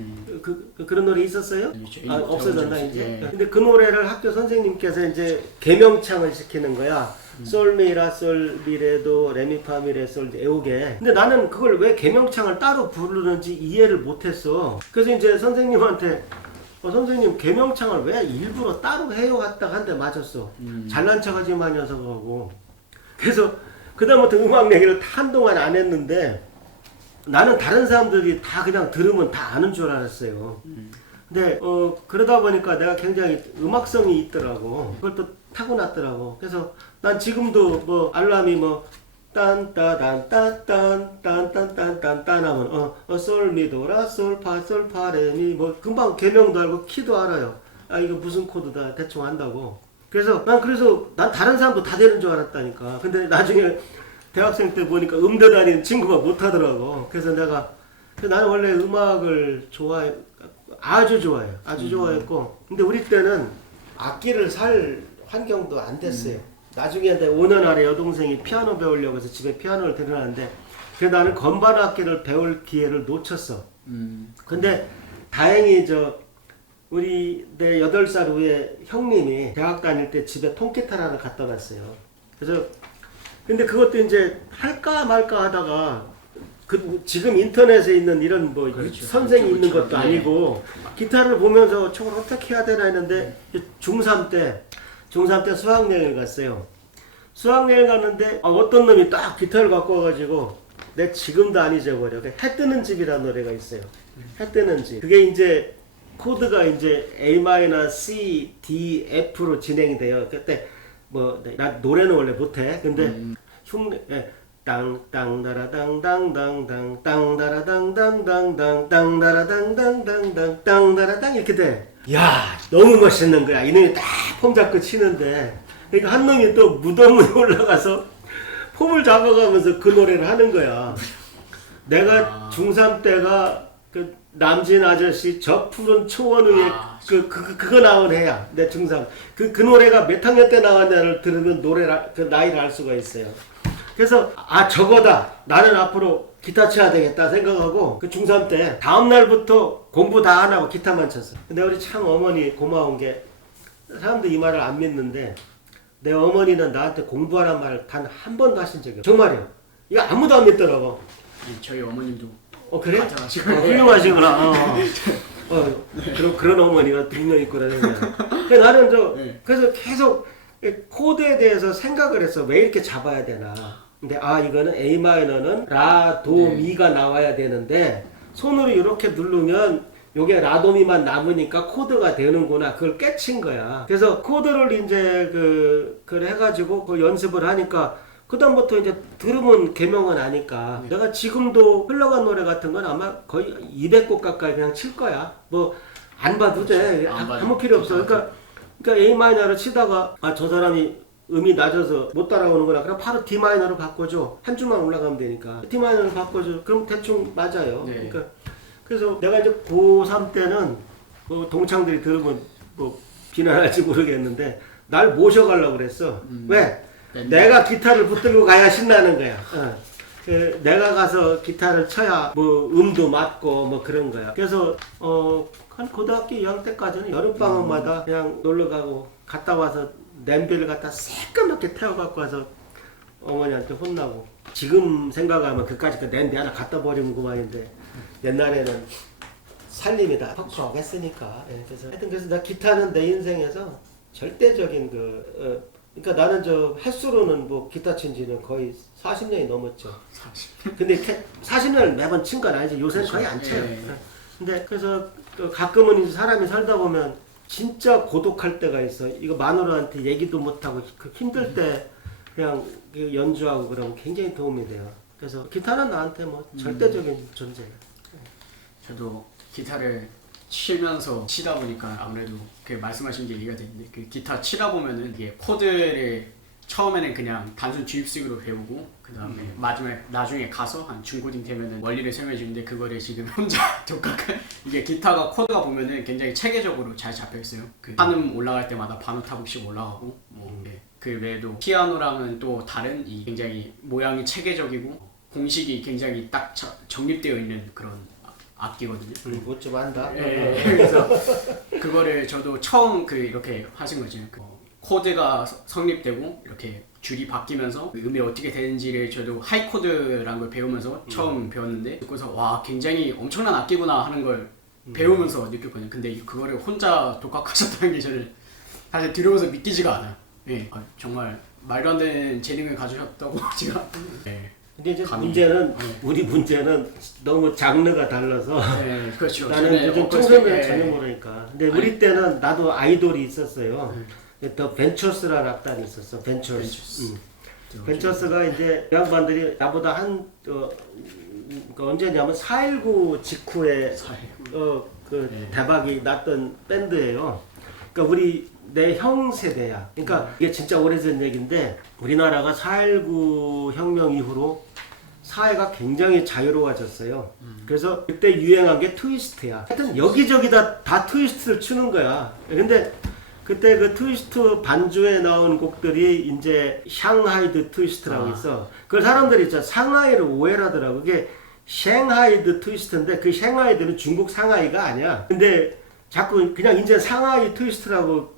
그런 노래 있었어요? 없어졌나 이제? 근데 그 노래를 학교 선생님께서 이제 개명창을 시키는 거야. 솔미라 솔미레도 레미파미레 솔 애우게. 근데 나는 그걸 왜 개명창을 따로 부르는지 이해를 못했어. 그래서 이제 선생님한테 선생님 개명창을 왜 일부러 따로 해요? 갔다가 한 대 맞았어. 잘난 척하지 마 녀석하고. 그래서 그다음부터 음악 얘기를 한동안 안 했는데 나는 다른 사람들이 다 그냥 들으면 다 아는 줄 알았어요. 근데 그러다 보니까 내가 굉장히 음악성이 있더라고. 그걸 또 타고났더라고. 그래서 난 지금도 알람이 딴따단 따딴 딴딴딴딴딴 하면 솔미도라 솔파 솔파레미 금방 개명도 알고 키도 알아요. 이거 무슨 코드다 대충 안다고. 그래서 난 다른 사람도 다 되는 줄 알았다니까. 근데 나중에 대학생 때 보니까 음대 다니는 친구가 못하더라고. 그래서 나는 원래 음악을 아주 좋아해요. 아주 좋아했고. 근데 우리 때는 악기를 살 환경도 안 됐어요. 나중에 내 5년 아래 여동생이 피아노 배우려고 해서 집에 피아노를 들여놨는데 그래서 나는 건반 악기를 배울 기회를 놓쳤어. 근데 다행히 우리 내 8살 후에 형님이 대학 다닐 때 집에 통기타를 하나 갖다 놨어요. 그래서 근데 그것도 이제 할까 말까 하다가 지금 인터넷에 있는 이런 선생이 있는 것도 아니고 기타를 보면서 저걸 어떻게 해야 되나 했는데 중3 때 수학여행을 갔어요. 수학여행 갔는데 어떤 놈이 딱 기타를 갖고 와가지고 내 지금도 안 잊어버려. 해 뜨는 집이라는 노래가 있어요. 해 뜨는 집. 그게 이제 코드가 이제 A 마이너 C D F로 진행이 돼요. 그때 나 노래는 원래 못해. 근데 흉내 땅땅다라당당당당 땅다라당당당당 땅다라당당당당 땅다라당 이렇게 돼. 야 너무 멋있는 거야. 이놈이 딱 폼 잡고 치는데 그러니까 한 놈이 또 무덤에 올라가서 폼을 잡아가면서 그 노래를 하는 거야. 내가 중3 때가 그 남진 아저씨 저 푸른 초원 위에 그거 나온 해야. 내 중3 그 노래가 몇 학년 때 나왔냐를 들으면 그 나이를 알 수가 있어요. 그래서 저거다. 나는 앞으로 기타 쳐야 되겠다 생각하고 그 중3 때 다음 날부터 공부 다 안 하고 기타만 쳤어. 근데 우리 참 어머니 고마운 게 사람들 이 말을 안 믿는데 내 어머니는 나한테 공부하란 말을 단 한 번도 하신 적이 없어. 정말이요. 이거 아무도 안 믿더라고. 저희 어머님도 그래? 훌륭하시구나. 그런 어머니가 2명 있구나. 그래서 나는 그래서 계속 코드에 대해서 생각을 했어. 왜 이렇게 잡아야 되나. 근데 이거는 A 마이너는 라, 도, 네. 미가 나와야 되는데 손으로 이렇게 누르면 요게 라도미만 남으니까 코드가 되는구나. 그걸 깨친 거야. 그래서 코드를 이제 그걸 해가지고 그 연습을 하니까 그다음부터 이제 들으면 개명은 아니까. 내가 지금도 흘러간 노래 같은 건 아마 거의 200곡 가까이 그냥 칠 거야. 뭐 안 봐도 돼. 아무 필요 없어. 그러니까 A 마이너를 치다가 저 사람이 음이 낮아서 못 따라오는구나. 그럼 바로 D 마이너로 바꿔줘. 한 줄만 올라가면 되니까. D 마이너로 바꿔줘. 그럼 대충 맞아요. 네. 그러니까 그래서 내가 이제 고3 때는 동창들이 들으면 뭐 비난할지 모르겠는데 날 모셔가려고 그랬어. 왜? 내가 기타를 붙들고 가야 신나는 거야. 내가 가서 기타를 쳐야 뭐 음도 맞고 뭐 그런 거야. 그래서 한 고등학교 2학년 때까지는 여름방학마다 그냥 놀러가고 갔다 와서 냄비를 갖다 새까맣게 태워갖고 와서 어머니한테 혼나고. 지금 생각하면 그까짓 그 냄비 하나 갖다 버리면 그만인데 옛날에는 살림이 다 퍽퍽 했으니까. 그래서 하여튼 그래서 나 기타는 내 인생에서 절대적인 그러니까 나는 횟수로는 뭐 기타 친 지는 거의 40년이 넘었죠. 40. 근데 40년을 매번 친 건 아니지. 요새는 거의 안 쳐요. 근데 그래서 가끔은 이제 사람이 살다 보면 진짜 고독할 때가 있어. 이거 마누라한테 얘기도 못하고 힘들 때 그냥 연주하고 그러면 굉장히 도움이 돼요. 그래서 기타는 나한테 뭐 절대적인 존재예요. 저도 기타를 치다 보니까 아무래도 그 말씀하신 게 이해가 되는데 그 기타 치다 보면은 이게 코드를 처음에는 그냥 단순 주입식으로 배우고 그 다음에 나중에 가서 한 중고딩 되면은 원리를 설명해 주는데 그거를 지금 혼자 독학한 이게 기타가 코드가 보면은 굉장히 체계적으로 잘 잡혀 있어요. 그 한음 올라갈 때마다 반오타브씩 올라가고 뭐 그 외에도 피아노랑은 또 다른 이 굉장히 모양이 체계적이고 공식이 굉장히 딱 정립되어 있는 그런 악기거든요. 뭐 좀 안다. 그래서 그거를 저도 처음 이렇게 하신 거죠. 코드가 성립되고 이렇게 줄이 바뀌면서 음이 어떻게 되는지를 저도 하이 코드라는 걸 배우면서 처음 배웠는데 듣고서 와 굉장히 엄청난 악기구나 하는 걸 배우면서 느꼈거든요. 근데 그거를 혼자 독학하셨다는 게 저는 사실 들어오면서 믿기지가 않아요. 정말 말도 안 되는 재능을 가지셨다고 제가. 근데 이제 문제는 우리 문제는 너무 장르가 달라서 그렇죠. 나는 요즘 청소년 전혀 모르니까. 근데 우리 때는 나도 아이돌이 있었어요. 더 벤처스라는 악단이 있었어. 벤처스가 이제 양반들이 나보다 언제냐면 4.19 직후에 대박이 났던 밴드예요. 그러니까 내 형 세대야. 그러니까 이게 진짜 오래전 얘기인데 우리나라가 4.19 혁명 이후로 사회가 굉장히 자유로워졌어요. 그래서 그때 유행한 게 트위스트야. 하여튼 여기저기 다 트위스트를 추는 거야. 근데 그때 그 트위스트 반주에 나온 곡들이 이제 샹하이드 트위스트라고 있어. 그걸 사람들이 진짜 상하이를 오해를 하더라고. 그게 샹하이드 트위스트인데 그 샹하이드는 중국 상하이가 아니야. 근데 자꾸 그냥 이제 상하이 트위스트라고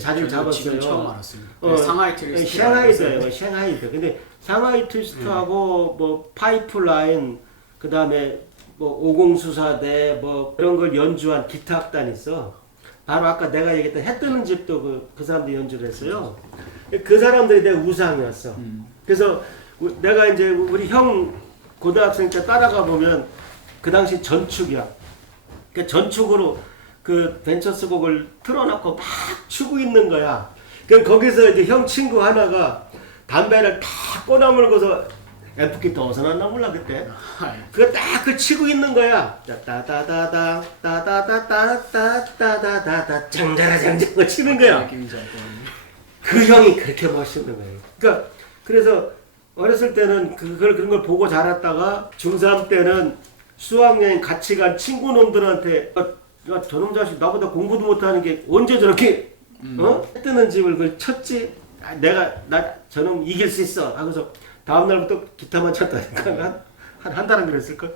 자리를 잡았어요. 지금 처음 알았어요. 상하이 트위스트. 샹하이드예요. 샹하이드. 근데 상하이 트위스트하고 뭐 파이프라인 그다음에 뭐 오공수사대 뭐 그런 걸 연주한 기타 악단이 있어. 바로 아까 내가 얘기했던 해 뜨는 집도 그 사람들이 연주를 했어요. 그 사람들이 내 우상이었어. 그래서 내가 이제 우리 형 고등학생 때 따라가 보면 그 당시 전축이야. 그 전축으로 그 벤처스 곡을 틀어놓고 막 추고 있는 거야. 그럼 거기서 이제 형 친구 하나가 담배를 다 꼬나물고서 앰프키 또 어디서 났나 몰라 그때. 그거 딱 치고 있는 거야. 따다다다 따다다다다다다다다 장자라장자 치는 거야. 그 형이 그렇게 멋있는 거예요. 그러니까 그래서 어렸을 때는 그런 걸 보고 자랐다가 중3 때는 수학여행 같이 간 친구 놈들한테 야, 저놈 자식 나보다 공부도 못하는 게 언제 저렇게 해 뜨는 집을 그걸 쳤지? 나 저놈 이길 수 있어 하고서 다음 날부터 기타만 쳤다니까 한 달은 그랬을걸.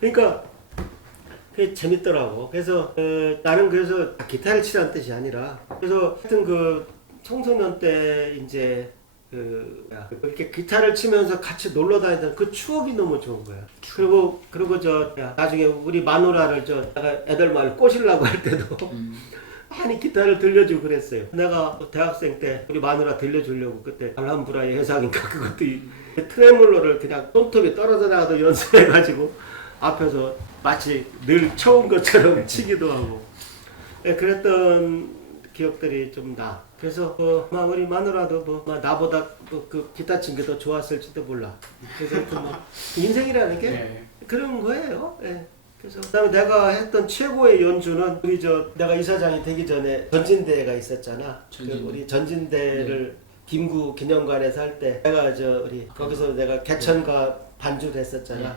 그러니까 그게 재밌더라고. 그래서 나는 그래서 기타를 치라는 뜻이 아니라 그래서 하여튼 그 청소년 때 이제 이렇게 기타를 치면서 같이 놀러 다니던 그 추억이 너무 좋은 거야. 그리고 나중에 우리 마누라를 내가 애들 말 꼬시려고 할 때도 많이 기타를 들려주고 그랬어요. 내가 대학생 때 우리 마누라 들려주려고 그때 알람브라의 해상인가 그것도 트레몰로를 그냥 손톱이 떨어져 나가도 연습해가지고 앞에서 마치 늘 쳐온 것처럼 치기도 하고 그랬던 기억들이 좀 나. 그래서 막 우리 마누라도 나보다 그 기타 친 게 더 좋았을지도 몰라. 그래서 인생이라는 게 네. 그런 거예요. 예. 그래서 그다음에 내가 했던 최고의 연주는 우리 내가 이사장이 되기 전에 전진대가 있었잖아. 전진대. 우리 전진대를 김구 기념관에서 할 때 내가 우리 거기서 내가 개천가 반주를 했었잖아.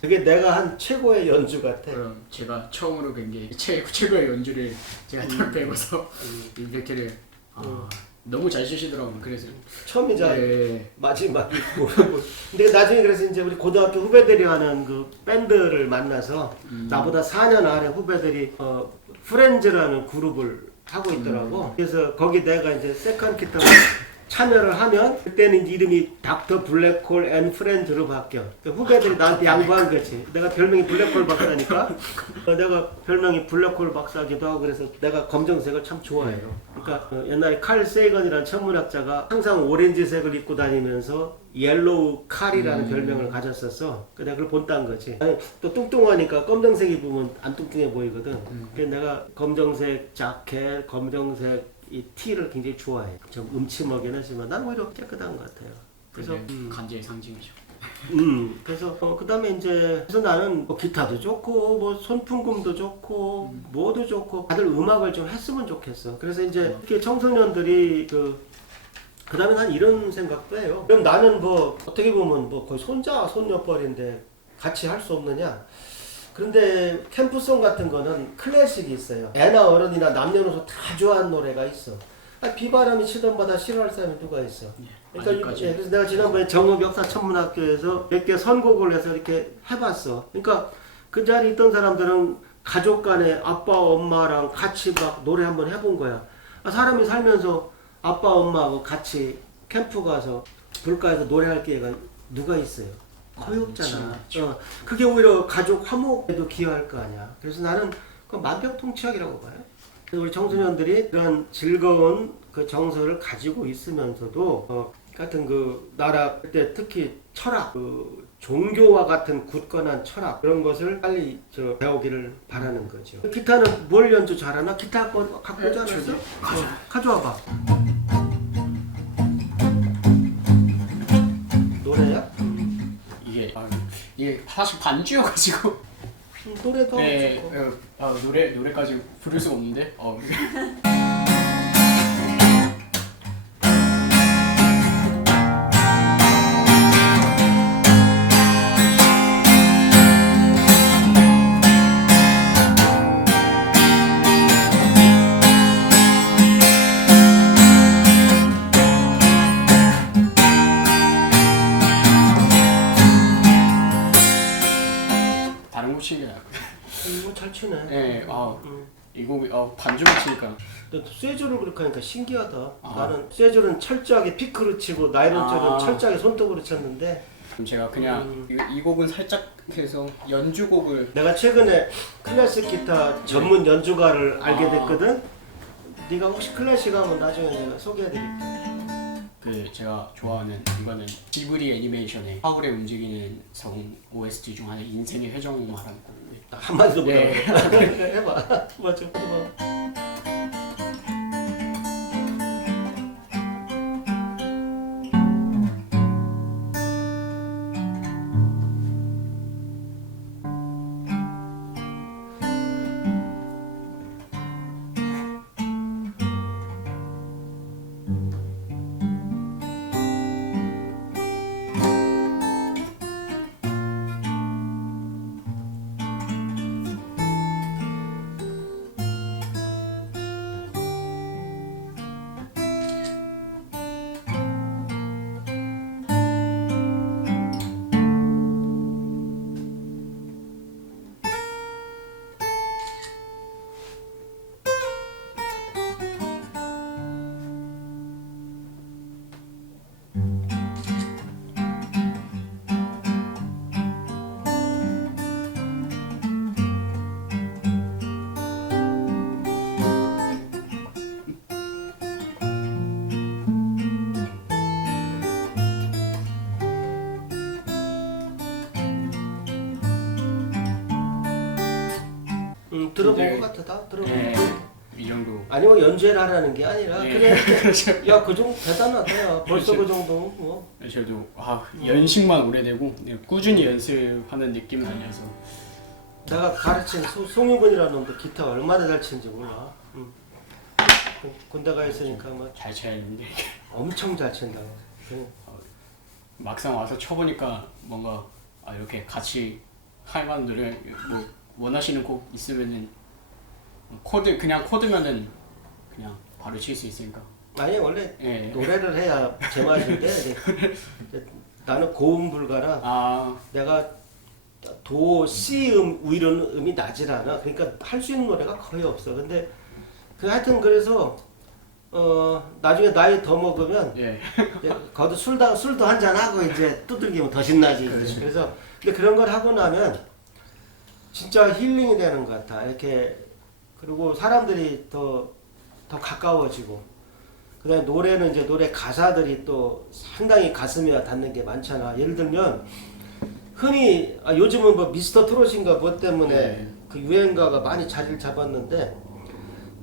그게 내가 한 최고의 연주 같아. 그럼 제가 처음으로 뵌 게 최고의 연주를 제가 딱 배워서 임팩트를 너무 잘 쓰시더라고요. 그래서 처음이자 네. 마지막이고. 근데 나중에 그래서 이제 우리 고등학교 후배들이 하는 그 밴드를 만나서 나보다 4년 아래 후배들이 프렌즈라는 그룹을 하고 있더라고. 그래서 거기 내가 이제 세컨 기타로 참여를 하면 그때는 이름이 닥터 블랙홀 앤 프렌즈로 바뀌어. 후배들이 나한테 양보한 거지. 내가 별명이 블랙홀 박사니까 내가 별명이 블랙홀 박사기도 하고 그래서 내가 검정색을 참 좋아해요. 그러니까 옛날에 칼 세이건이라는 천문학자가 항상 오렌지색을 입고 다니면서 옐로우 칼이라는 별명을 가졌었어. 내가 그걸 본딴 거지. 아니, 또 뚱뚱하니까 검정색 입으면 안 뚱뚱해 보이거든. 그래서 내가 검정색 자켓, 검정색 이 티를 굉장히 좋아해. 좀 음침하긴 하지만 난 오히려 깨끗한 것 같아요. 그래서 간제의 상징이죠. 그래서 그다음에 이제 그래서 나는 기타도 좋고 뭐 손풍금도 좋고 뭐도 좋고 다들 음악을 좀 했으면 좋겠어. 그래서 이제 이렇게 청소년들이 그다음에 난 이런 생각도 해요. 그럼 나는 어떻게 보면 거의 손자 손녀뻘인데 같이 할 수 없느냐? 그런데 캠프송 같은 거는 클래식이 있어요. 애나 어른이나 남녀노소 다 좋아하는 노래가 있어. 비바람이 치던 바다 싫어할 사람이 누가 있어. 그러니까 그래서 내가 지난번에 정읍역사천문학교에서 몇 개 선곡을 해서 이렇게 해봤어. 그러니까 그 자리에 있던 사람들은 가족 간에 아빠 엄마랑 같이 막 노래 한번 해본 거야. 사람이 살면서 아빠 엄마하고 같이 캠프 가서 불가에서 노래할 기회가 누가 있어요? 거의 없잖아. 그게 오히려 가족 화목에도 기여할 거 아니야. 그래서 나는 그건 만병통치약이라고 봐요. 그래서 우리 청소년들이 그런 즐거운 그 정서를 가지고 있으면서도 같은 나라 그때 특히 철학, 종교와 같은 굳건한 철학 그런 것을 빨리 배우기를 바라는 거죠. 기타는 뭘 연주 잘하나? 기타 갖고 오지 않았어? 가져와봐. 노래야? 이게 사실 반주여가지고 노래도 네, 노래까지 부를 수가 없는데 다른 곡 치는 게 나을 잘 치네. 네, 이 곡이 반주를 치니까 쇠줄을 그렇게 하니까 신기하다. 나는 쇠줄은 철저하게 피크로 치고 나이론줄은 철저하게 손톱으로 쳤는데 그럼 제가 그냥 이 곡은 살짝 해서 연주곡을 내가 최근에 클래식 기타 전문 연주가를 알게 됐거든. 네가 혹시 클래식 하면 나중에 내가 소개해드릴게. 제가 좋아하는 이거는 지브리 애니메이션의 하울의 움직이는 성 OST 중 하나 인생의 회전목마라는 곡인데 한마디도 못하고 네. 해봐. 맞아. 해봐. 들어본 근데- 것 같아. 다 들어본 예, 것 같아. 이 정도. 아니면 연주를 하라는 게 아니라 예. 그래. 그렇죠. 야, 그 정도 대단하다. 야. 벌써 그렇죠. 그 정도 뭐. 저도 연식만 오래되고 꾸준히 연습하는 느낌은 아니어서. 내가 가르친 송유근이라는 놈도 기타 얼마나 잘 치는지 몰라. 군대 가 있으니까 뭐 잘 쳐야 되는데 엄청 잘 친다. 그 막상 와서 쳐보니까 뭔가 이렇게 같이 할 만한 노래 뭐 원하시는 곡 있으면은 그냥 코드면은 그냥 바로 칠 수 있으니까. 아니 원래 예. 노래를 해야 제맛인데 이제 나는 고음 불가라. 아 내가 도, C 이런 음이 나질 않아. 그러니까 할 수 있는 노래가 거의 없어. 근데 하여튼 그래서 나중에 나이 더 먹으면 예. 거기도 술도 한잔 하고 이제 두들기면 더 신나지. 그렇죠. 그래서 근데 그런 걸 하고 나면 진짜 힐링이 되는 것 같아. 이렇게 그리고 사람들이 더 가까워지고. 그다음에 노래는 이제 노래 가사들이 또 상당히 가슴에 닿는 게 많잖아. 예를 들면 흔히 요즘은 뭐 미스터 트롯인가 뭐 때문에 네. 그 유행가가 많이 자리를 잡았는데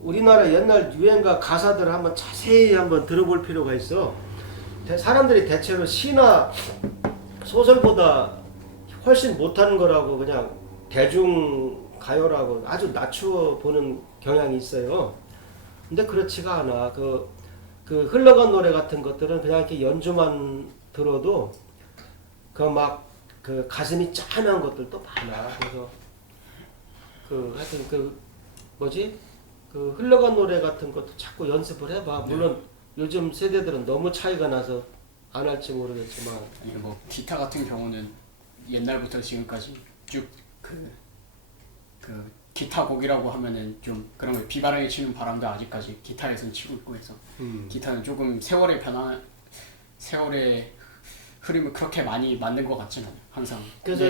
우리나라 옛날 유행가 가사들을 한번 자세히 한번 들어볼 필요가 있어. 사람들이 대체로 시나 소설보다 훨씬 못하는 거라고 그냥 대중 가요라고 아주 낮추어 보는 경향이 있어요. 근데 그렇지가 않아. 그 흘러간 노래 같은 것들은 그냥 이렇게 연주만 들어도 그 가슴이 짠한 것들도 많아. 그래서 하여튼 그 흘러간 노래 같은 것도 자꾸 연습을 해봐. 물론 요즘 세대들은 너무 차이가 나서 안 할지 모르겠지만. 이게 뭐 기타 같은 경우는 옛날부터 지금까지 쭉 그 기타 곡이라고 하면은 좀 그런 거 비바람이 치는 바람도 아직까지 기타에서는 치고 있고 해서 기타는 조금 세월의 흐름을 그렇게 많이 만든 것 같진 않아요. 항상. 그래서,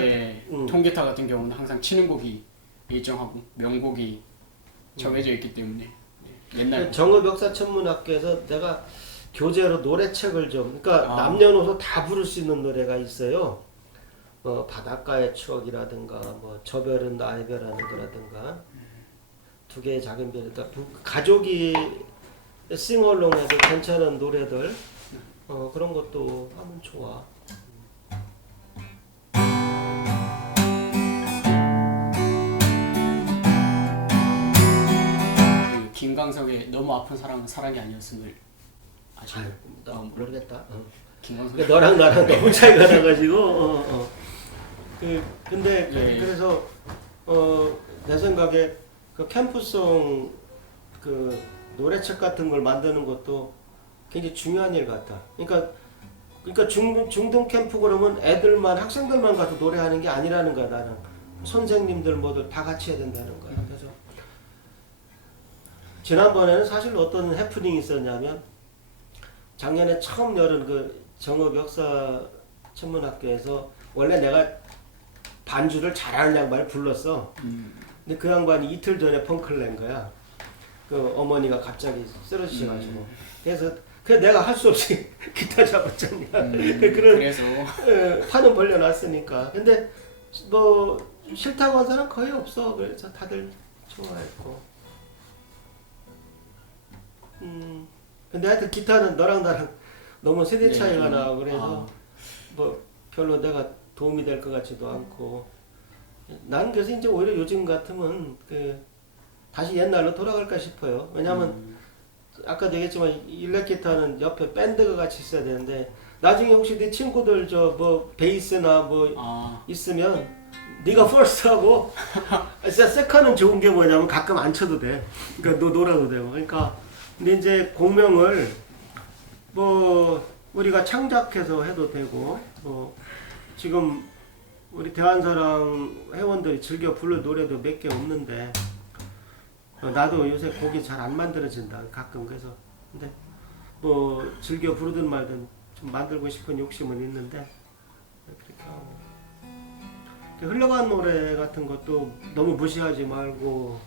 통기타 같은 경우는 항상 치는 곡이 일정하고 명곡이 정해져 있기 때문에 옛날 정읍역사천문학교에서 내가 교재로 노래책을 그러니까 남녀노소 다 부를 수 있는 노래가 있어요. 바닷가의 추억이라든가 뭐 저 별은 나의 별하는 거라든가 두 개의 작은 별, 그러니까 가족이 싱얼롱해서 괜찮은 노래들 그런 것도 하면 좋아. 그 김광석의 너무 아픈 사랑은 사랑이 아니었음을 아시나요? 나 모르겠다. 김광석 그러니까 너랑 나랑 너무 차이가 나가지고 근데 예. 그래서 내 생각에 그 캠프송 그 노래책 같은 걸 만드는 것도 굉장히 중요한 일 같다. 그러니까 중등 캠프 그러면 애들만 학생들만 가서 노래하는 게 아니라는 거야. 나는 선생님들 뭐들 다 같이 해야 된다는 거야. 그래서 지난번에는 사실 어떤 해프닝이 있었냐면 작년에 처음 열은 그 정읍 역사 천문학교에서 원래 내가 반주를 잘하는 양반을 불렀어. 근데 그 양반이 이틀 전에 펑크를 낸 거야. 그 어머니가 갑자기 쓰러지셔가지고. 그래서 내가 할 수 없이 기타 잡았잖냐. 그래서 판은 벌려놨으니까. 근데 뭐 싫다고 한 사람 거의 없어. 그래서 다들 좋아했고. 근데 하여튼 기타는 너랑 나랑 너무 세대 차이가 나고 그래서 뭐 별로 내가 도움이 될 것 같지도 않고. 난 그래서 이제 오히려 요즘 같으면 다시 옛날로 돌아갈까 싶어요. 왜냐면 아까도 얘기했지만 일렉 기타는 옆에 밴드가 같이 있어야 되는데 나중에 혹시 네 친구들 뭐 베이스나 뭐 있으면 네가 퍼스트하고 세컨은 좋은 게 뭐냐면 가끔 안 쳐도 돼. 그러니까 너 놀아도 되고. 그러니까 근데 이제 공명을 뭐 우리가 창작해서 해도 되고 뭐 지금 우리 대한사랑 회원들이 즐겨 부를 노래도 몇 개 없는데 나도 요새 곡이 잘 안 만들어진다 가끔. 그래서 근데 뭐 즐겨 부르든 말든 좀 만들고 싶은 욕심은 있는데 그렇게 하고 흘러간 노래 같은 것도 너무 무시하지 말고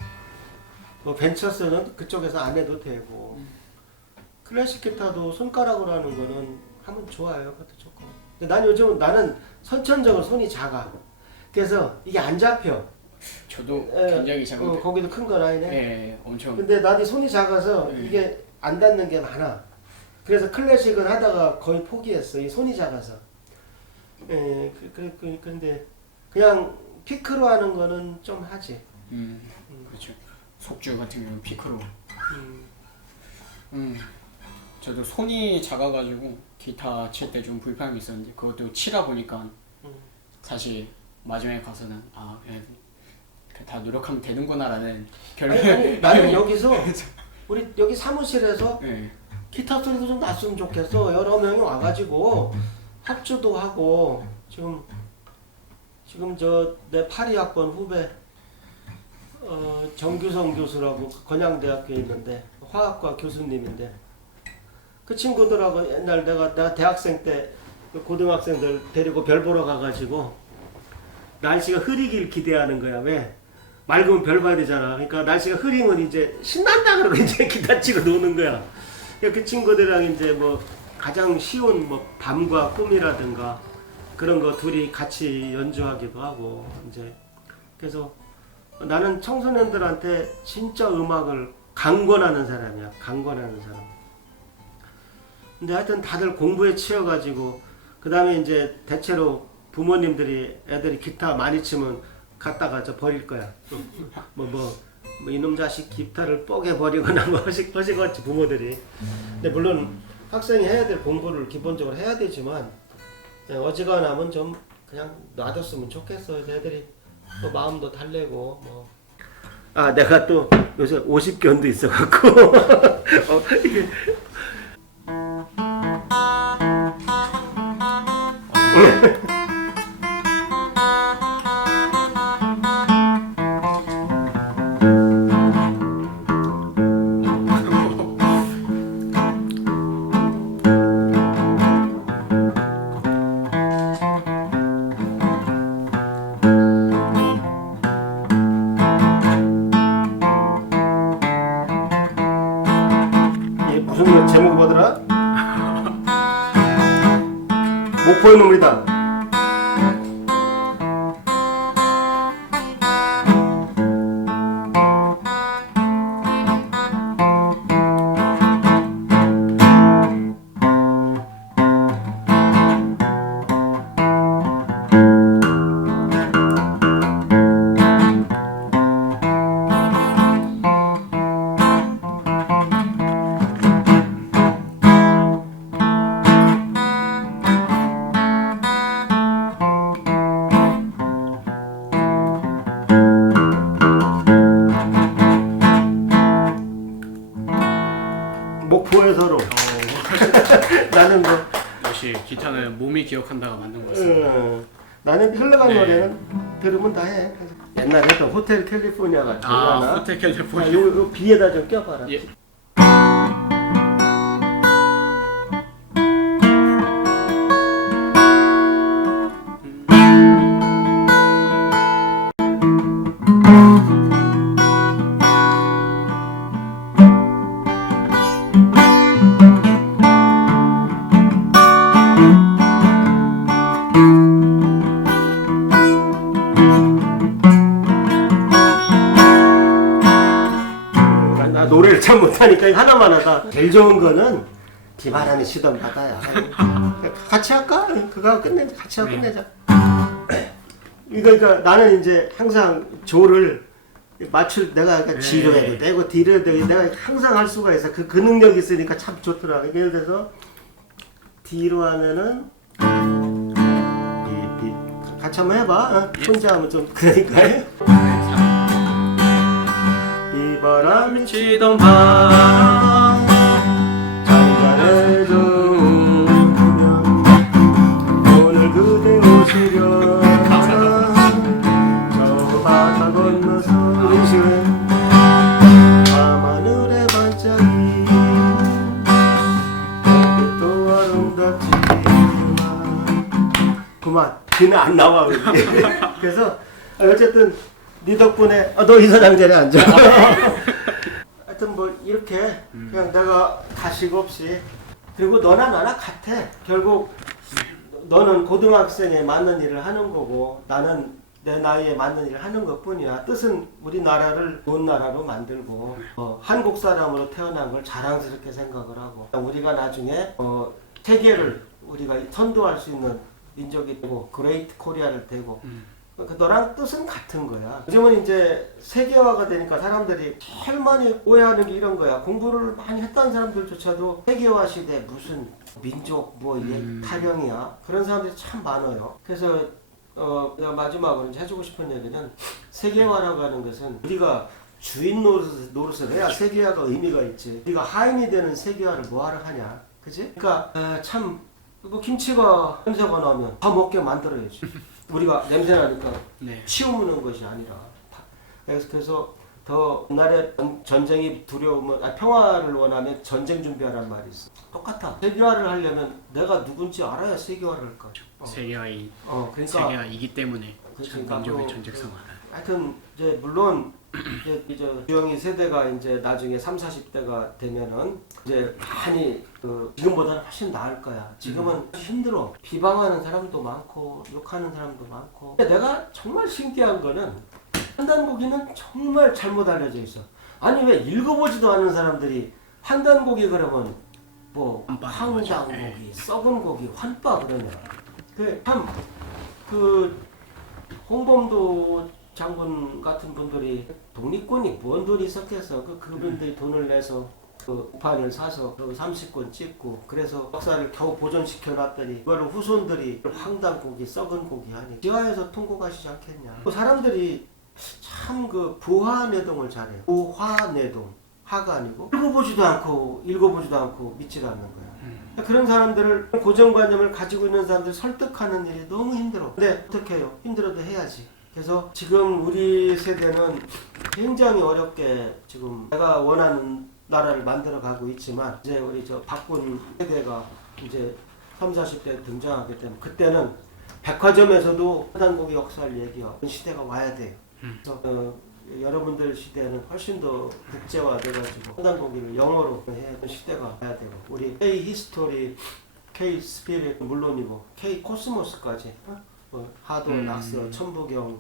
뭐 벤처스는 그쪽에서 안 해도 되고 클래식 기타도 손가락으로 하는 거는 하면 좋아요. 그것도 좋고. 근데 나는 선천적으로 손이 작아. 그래서 이게 안 잡혀. 저도 예, 굉장히 작은 거기도 큰 건 아니네. 예, 엄청 근데 나도 손이 작아서 이게 안 닿는 게 많아. 그래서 클래식은 하다가 거의 포기했어. 이 손이 작아서. 예, 근데 그냥 피크로 하는 거는 좀 하지. 그렇죠. 속주 같은 경우는 피크로. 음. 저도 손이 작아가지고 기타 칠 때 좀 불편함이 있었는데 그것도 치다 보니까 사실 마지막에 가서는 아 그냥 다 노력하면 되는구나라는 아니, 나는 여기서 우리 여기 사무실에서 네. 기타 소리도 좀 났으면 좋겠어. 여러 명이 와가지고 합주도 하고 지금 저 내 82학번 후배 정규성 교수라고 건양대학교에 있는데 화학과 교수님인데 그 친구들하고 옛날 내가 대학생 때그 고등학생들 데리고 별 보러 가가지고 날씨가 흐리길 기대하는 거야. 왜? 맑으면 별 봐야 되잖아. 그러니까 날씨가 흐리면 이제 신난다 그러고 이제 기타 치고 노는 거야. 그 친구들이랑 이제 뭐 가장 쉬운 뭐 밤과 꿈이라든가 그런 거 둘이 같이 연주하기도 하고 이제 그래서 나는 청소년들한테 진짜 음악을 강권하는 사람이야. 강권하는 사람. 근데 하여튼 다들 공부에 치여가지고 그 다음에 이제 대체로 부모님들이 애들이 기타 많이 치면 갖다가 저 버릴 거야. 뭐 이놈 자식 기타를 뽀개 버리거나 뭐 하시겠지 부모들이. 근데 물론 학생이 해야 될 공부를 기본적으로 해야 되지만 어지간하면 좀 그냥 놔뒀으면 좋겠어. 애들이 또 마음도 달래고 뭐. 아 내가 또 요새 50견도 있어갖고 이게 무슨 제목이 뭐더라? 목포의 놈이다. 목포에서로. 나는 뭐 역시 기타는 몸이 기억한다가 맞는 것 같습니다. 나는 흘러간 네. 노래는 들으면 다 해. 옛날에 또 호텔 캘리포니아가 좋아하나? 호텔 캘리포니아. 요 비에다 좀 껴봐라. 예. 나 노래를 참 못하니까 하나만 하다. 제일 좋은 거는 비바람이 시던 바다야. 같이 할까? 그거 끝내자. 같이 하고 끝내자. 그러니까 나는 이제 항상 조를 맞출 내가 그러니까 G로 해도 되고 D로 해도 되고 내가 항상 할 수가 있어. 그 능력이 있으니까 참 좋더라. 그러니까 예를 들어서 D로 하면은 B 같이 한번 해봐. 혼자 하면 좀 그러니까. 비바람이 치던 바람 잔잔해져 오늘 그대 오시려나 저 바다 건너서 오시는 밤하늘의 반짝이 또 아름답지만 그만 비는 안 나와. 그래서 어쨌든 네 덕분에 너 이사장 자리에 앉아. 하여튼 뭐 이렇게 그냥 내가 가식 없이 그리고 너나 나나 같아. 결국 너는 고등학생에 맞는 일을 하는 거고 나는 내 나이에 맞는 일을 하는 것뿐이야. 뜻은 우리나라를 좋은 나라로 만들고 한국 사람으로 태어난 걸 자랑스럽게 생각을 하고 우리가 나중에 세계를 우리가 선도할 수 있는 민족이 되고 그레이트 코리아를 되고 너랑 뜻은 같은 거야. 요즘은 이제 세계화가 되니까 사람들이 제일 많이 오해하는 게 이런 거야. 공부를 많이 했다는 사람들조차도 세계화 시대 무슨 민족 타령이야. 그런 사람들이 참 많아요. 그래서 내가 마지막으로 이제 해주고 싶은 얘기는 세계화라고 하는 것은 우리가 주인 노릇을 해야 세계화가 의미가 있지. 우리가 하인이 되는 세계화를 뭐하러 하냐. 그치? 그러니까 참 김치가 냄새가 나면 다 먹게 만들어야지. 우리가 냄새 나니까 치우는 것이 아니라. 그래서 더 옛날에 전쟁이 두려우면 평화를 원하면 전쟁 준비하란 말이 있어. 똑같아. 세계화를 하려면 내가 누군지 알아야 세계화를 할 거야. 그러니까 세계화이기 때문에 민족의 전쟁성화를. 하여튼 이제 물론 이제 주영이 세대가 이제 나중에 30, 40대가 되면은 이제 많이 지금보다는 훨씬 나을 거야. 지금은 힘들어. 비방하는 사람도 많고 욕하는 사람도 많고. 근데 내가 정말 신기한 거는 환단고기는 정말 잘못 알려져 있어. 아니 왜 읽어보지도 않은 사람들이 환단고기 그러면 뭐 황당고기, 썩은 고기, 환빠 그러냐. 그 홍범도 장군 같은 분들이 독립군이 뭔 돈이 있었겠어. 그분들이 돈을 내서 우판을 사서 30권 찍고 그래서 역사를 겨우 보존시켜 놨더니 그거를 후손들이 황당고기, 썩은 고기 하니 지하에서 통곡하시지 않겠냐. 사람들이 참 부화내동을 잘해. 부화내동. 하가 아니고 읽어보지도 않고 믿지도 않는 거야. 그런 사람들을 고정관념을 가지고 있는 사람들 설득하는 일이 너무 힘들어. 근데 어떻게 해요? 힘들어도 해야지. 그래서 지금 우리 세대는 굉장히 어렵게 지금 내가 원하는 나라를 만들어 가고 있지만 이제 우리 박군 세대가 이제 30, 40대 등장하기 때문에 그때는 백화점에서도 환단고기 역사를 얘기하고 시대가 와야 돼요. 그래서 여러분들 시대는 훨씬 더 국제화돼가지고 환단고기를 영어로 해야 하는 시대가 와야 되고 우리 K 히스토리, K 스피릿 물론이고 K 코스모스까지 하도, 낙서, 천부경,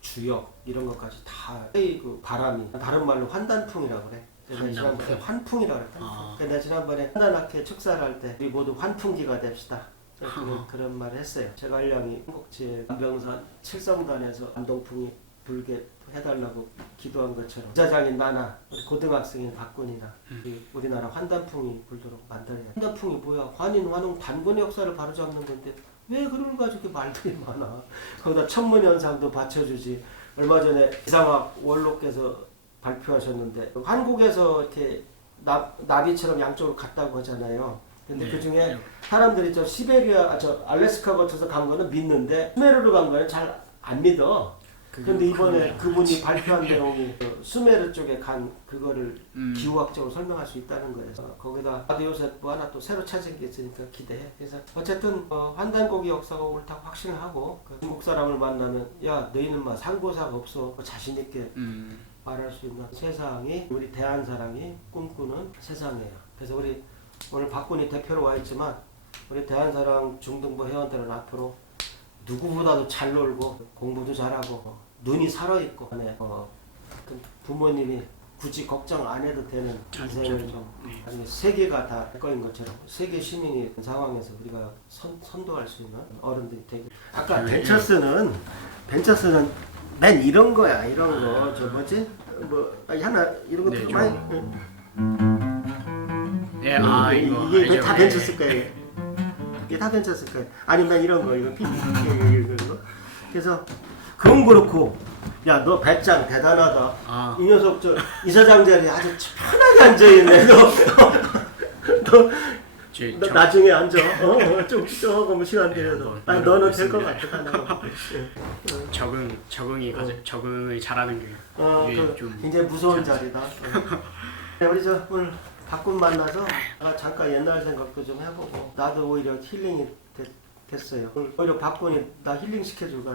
주역 이런 것까지 다 K 바람이 다른 말로 환단풍이라고 그래. 내가 지난번에 환풍이라고 그랬다. 내가 지난번에 환단학회 축사를 할 때 우리 모두 환풍기가 됩시다. 그런 말을 했어요. 제갈량이 한국지에 안병산 칠성단에서 안동풍이 불게 해달라고 기도한 것처럼 부자장인 나나 우리 고등학생인 박군이나 우리나라 환단풍이 불도록 만들어야 돼. 환단풍이 뭐야? 환인, 환웅, 단군의 역사를 바로잡는 건데 왜 그걸 가지고 말들이 많아. 거기다 천문현상도 받쳐주지. 얼마 전에 이상학 원로께서 발표하셨는데 한국에서 이렇게 나비처럼 양쪽으로 갔다고 하잖아요. 근데 그 중에 사람들이 시베리아, 알래스카 거쳐서 간 거는 믿는데 수메르로 간 거는 잘 안 믿어. 근데 이번에 그분이 발표한 내용이 수메르 쪽에 간 그거를 기후학적으로 설명할 수 있다는 거예요. 거기다 아드요셉 하나 또 새로 찾은 게 있으니까 기대해. 그래서 어쨌든 환단고기 역사가 옳다고 확신을 하고 중국 사람을 만나면 야 너희는 막 상고사가 없어 자신 있게 말할 수 있는 세상이 우리 대한 사람이 꿈꾸는 세상이에요. 그래서 우리 오늘 박군이 대표로 와 있지만 우리 대한사랑 중등부 회원들은 앞으로 누구보다도 잘 놀고 공부도 잘하고 눈이 살아있고 부모님이 굳이 걱정 안 해도 되는 인생을 좀 나중에 세계가 다 거인 것처럼 세계 시민이 된 상황에서 우리가 선도할 수 있는 어른들이 되게. 아까 벤처스는 맨 이런 거야. 이런 거 저 뭐지? 하나 이런 거 좀 많이. 이게 다 벤처스 거예요. 이게 다 벤처스 거예요. 아니면 이런 거 이거 이런 거. 그래서 그건 그렇고 야 너 배짱 대단하다. 이 녀석 이사장 자리에 아주 편하게 앉아있네. 너 나중에 앉아. 조금 시간 되어도. 너는 될 것 같아. 적응을 잘하는 게 좀 굉장히 무서운 자리다. 우리 오늘 박군 만나서 잠깐 옛날 생각도 좀 해보고 나도 오히려 힐링이 됐어요. 오히려 박군이 나 힐링 시켜주고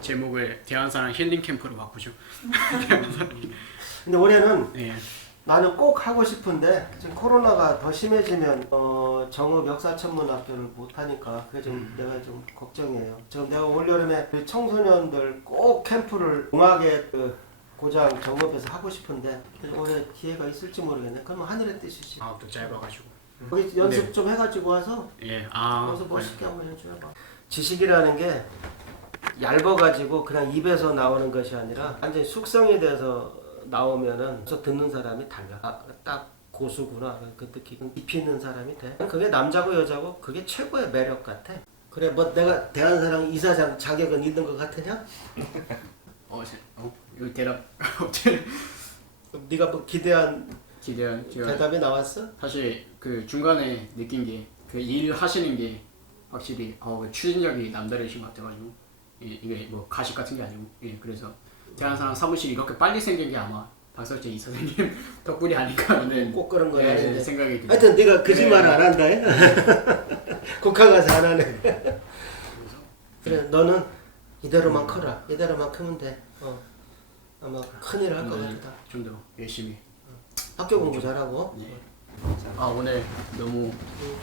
제목을 대한사랑 힐링 캠프로 바꾸죠. 근데 올해는 나는 꼭 하고 싶은데 지금 코로나가 더 심해지면 정읍 역사천문학교를 못 하니까 그게 좀 내가 좀 걱정이에요. 지금 내가 올여름에 그 청소년들 꼭 캠프를 공학의 그 고장 정읍에서 하고 싶은데 올해 기회가 있을지 모르겠네. 그러면 하늘의 뜻이지. 또 짧아가지고. 거기 연습 네. 좀 해가지고 와서 예. 거기서 멋있게 한번 연주해봐. 지식이라는 게 얇아가지고 그냥 입에서 나오는 것이 아니라 완전히 숙성이 돼서 나오면은 그래서 듣는 사람이 달라. 딱 고수구나 그 느낌. 깊이 있는 사람이 돼. 그게 남자고 여자고 그게 최고의 매력 같아. 그래 뭐 내가 대한사랑 이사장 자격은 있는 것 같으냐? 이거 대답 네가 뭐 기대한 기대한 제가 대답이 나왔어? 사실 그 중간에 느낀 게 그 일 하시는 게 확실히 추진력이 남다르신 것 같아가지고 이게 뭐 가식 같은 게 아니고 그래서 대한사랑 사무실이 이렇게 빨리 생긴 게 아마 박석재 이사장님 덕분이 아닐까라는 꼭 그런 건 아닌데 생각이 듭니다. 하여튼 네가 거짓말 안 한다 해? 국화 가서 안 하네. 그래 너는 이대로만 커라. 이대로만 크면 돼. 아마 큰일 할 것 같다. 좀 더 열심히 학교 공부 잘하고. 네. 오늘 너무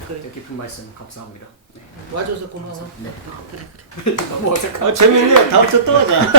그래. 뜻깊은 말씀 감사합니다. 네. 와줘서 고마워. 네. 너무 어색하다. 재밌네. 다음 주 또 하자.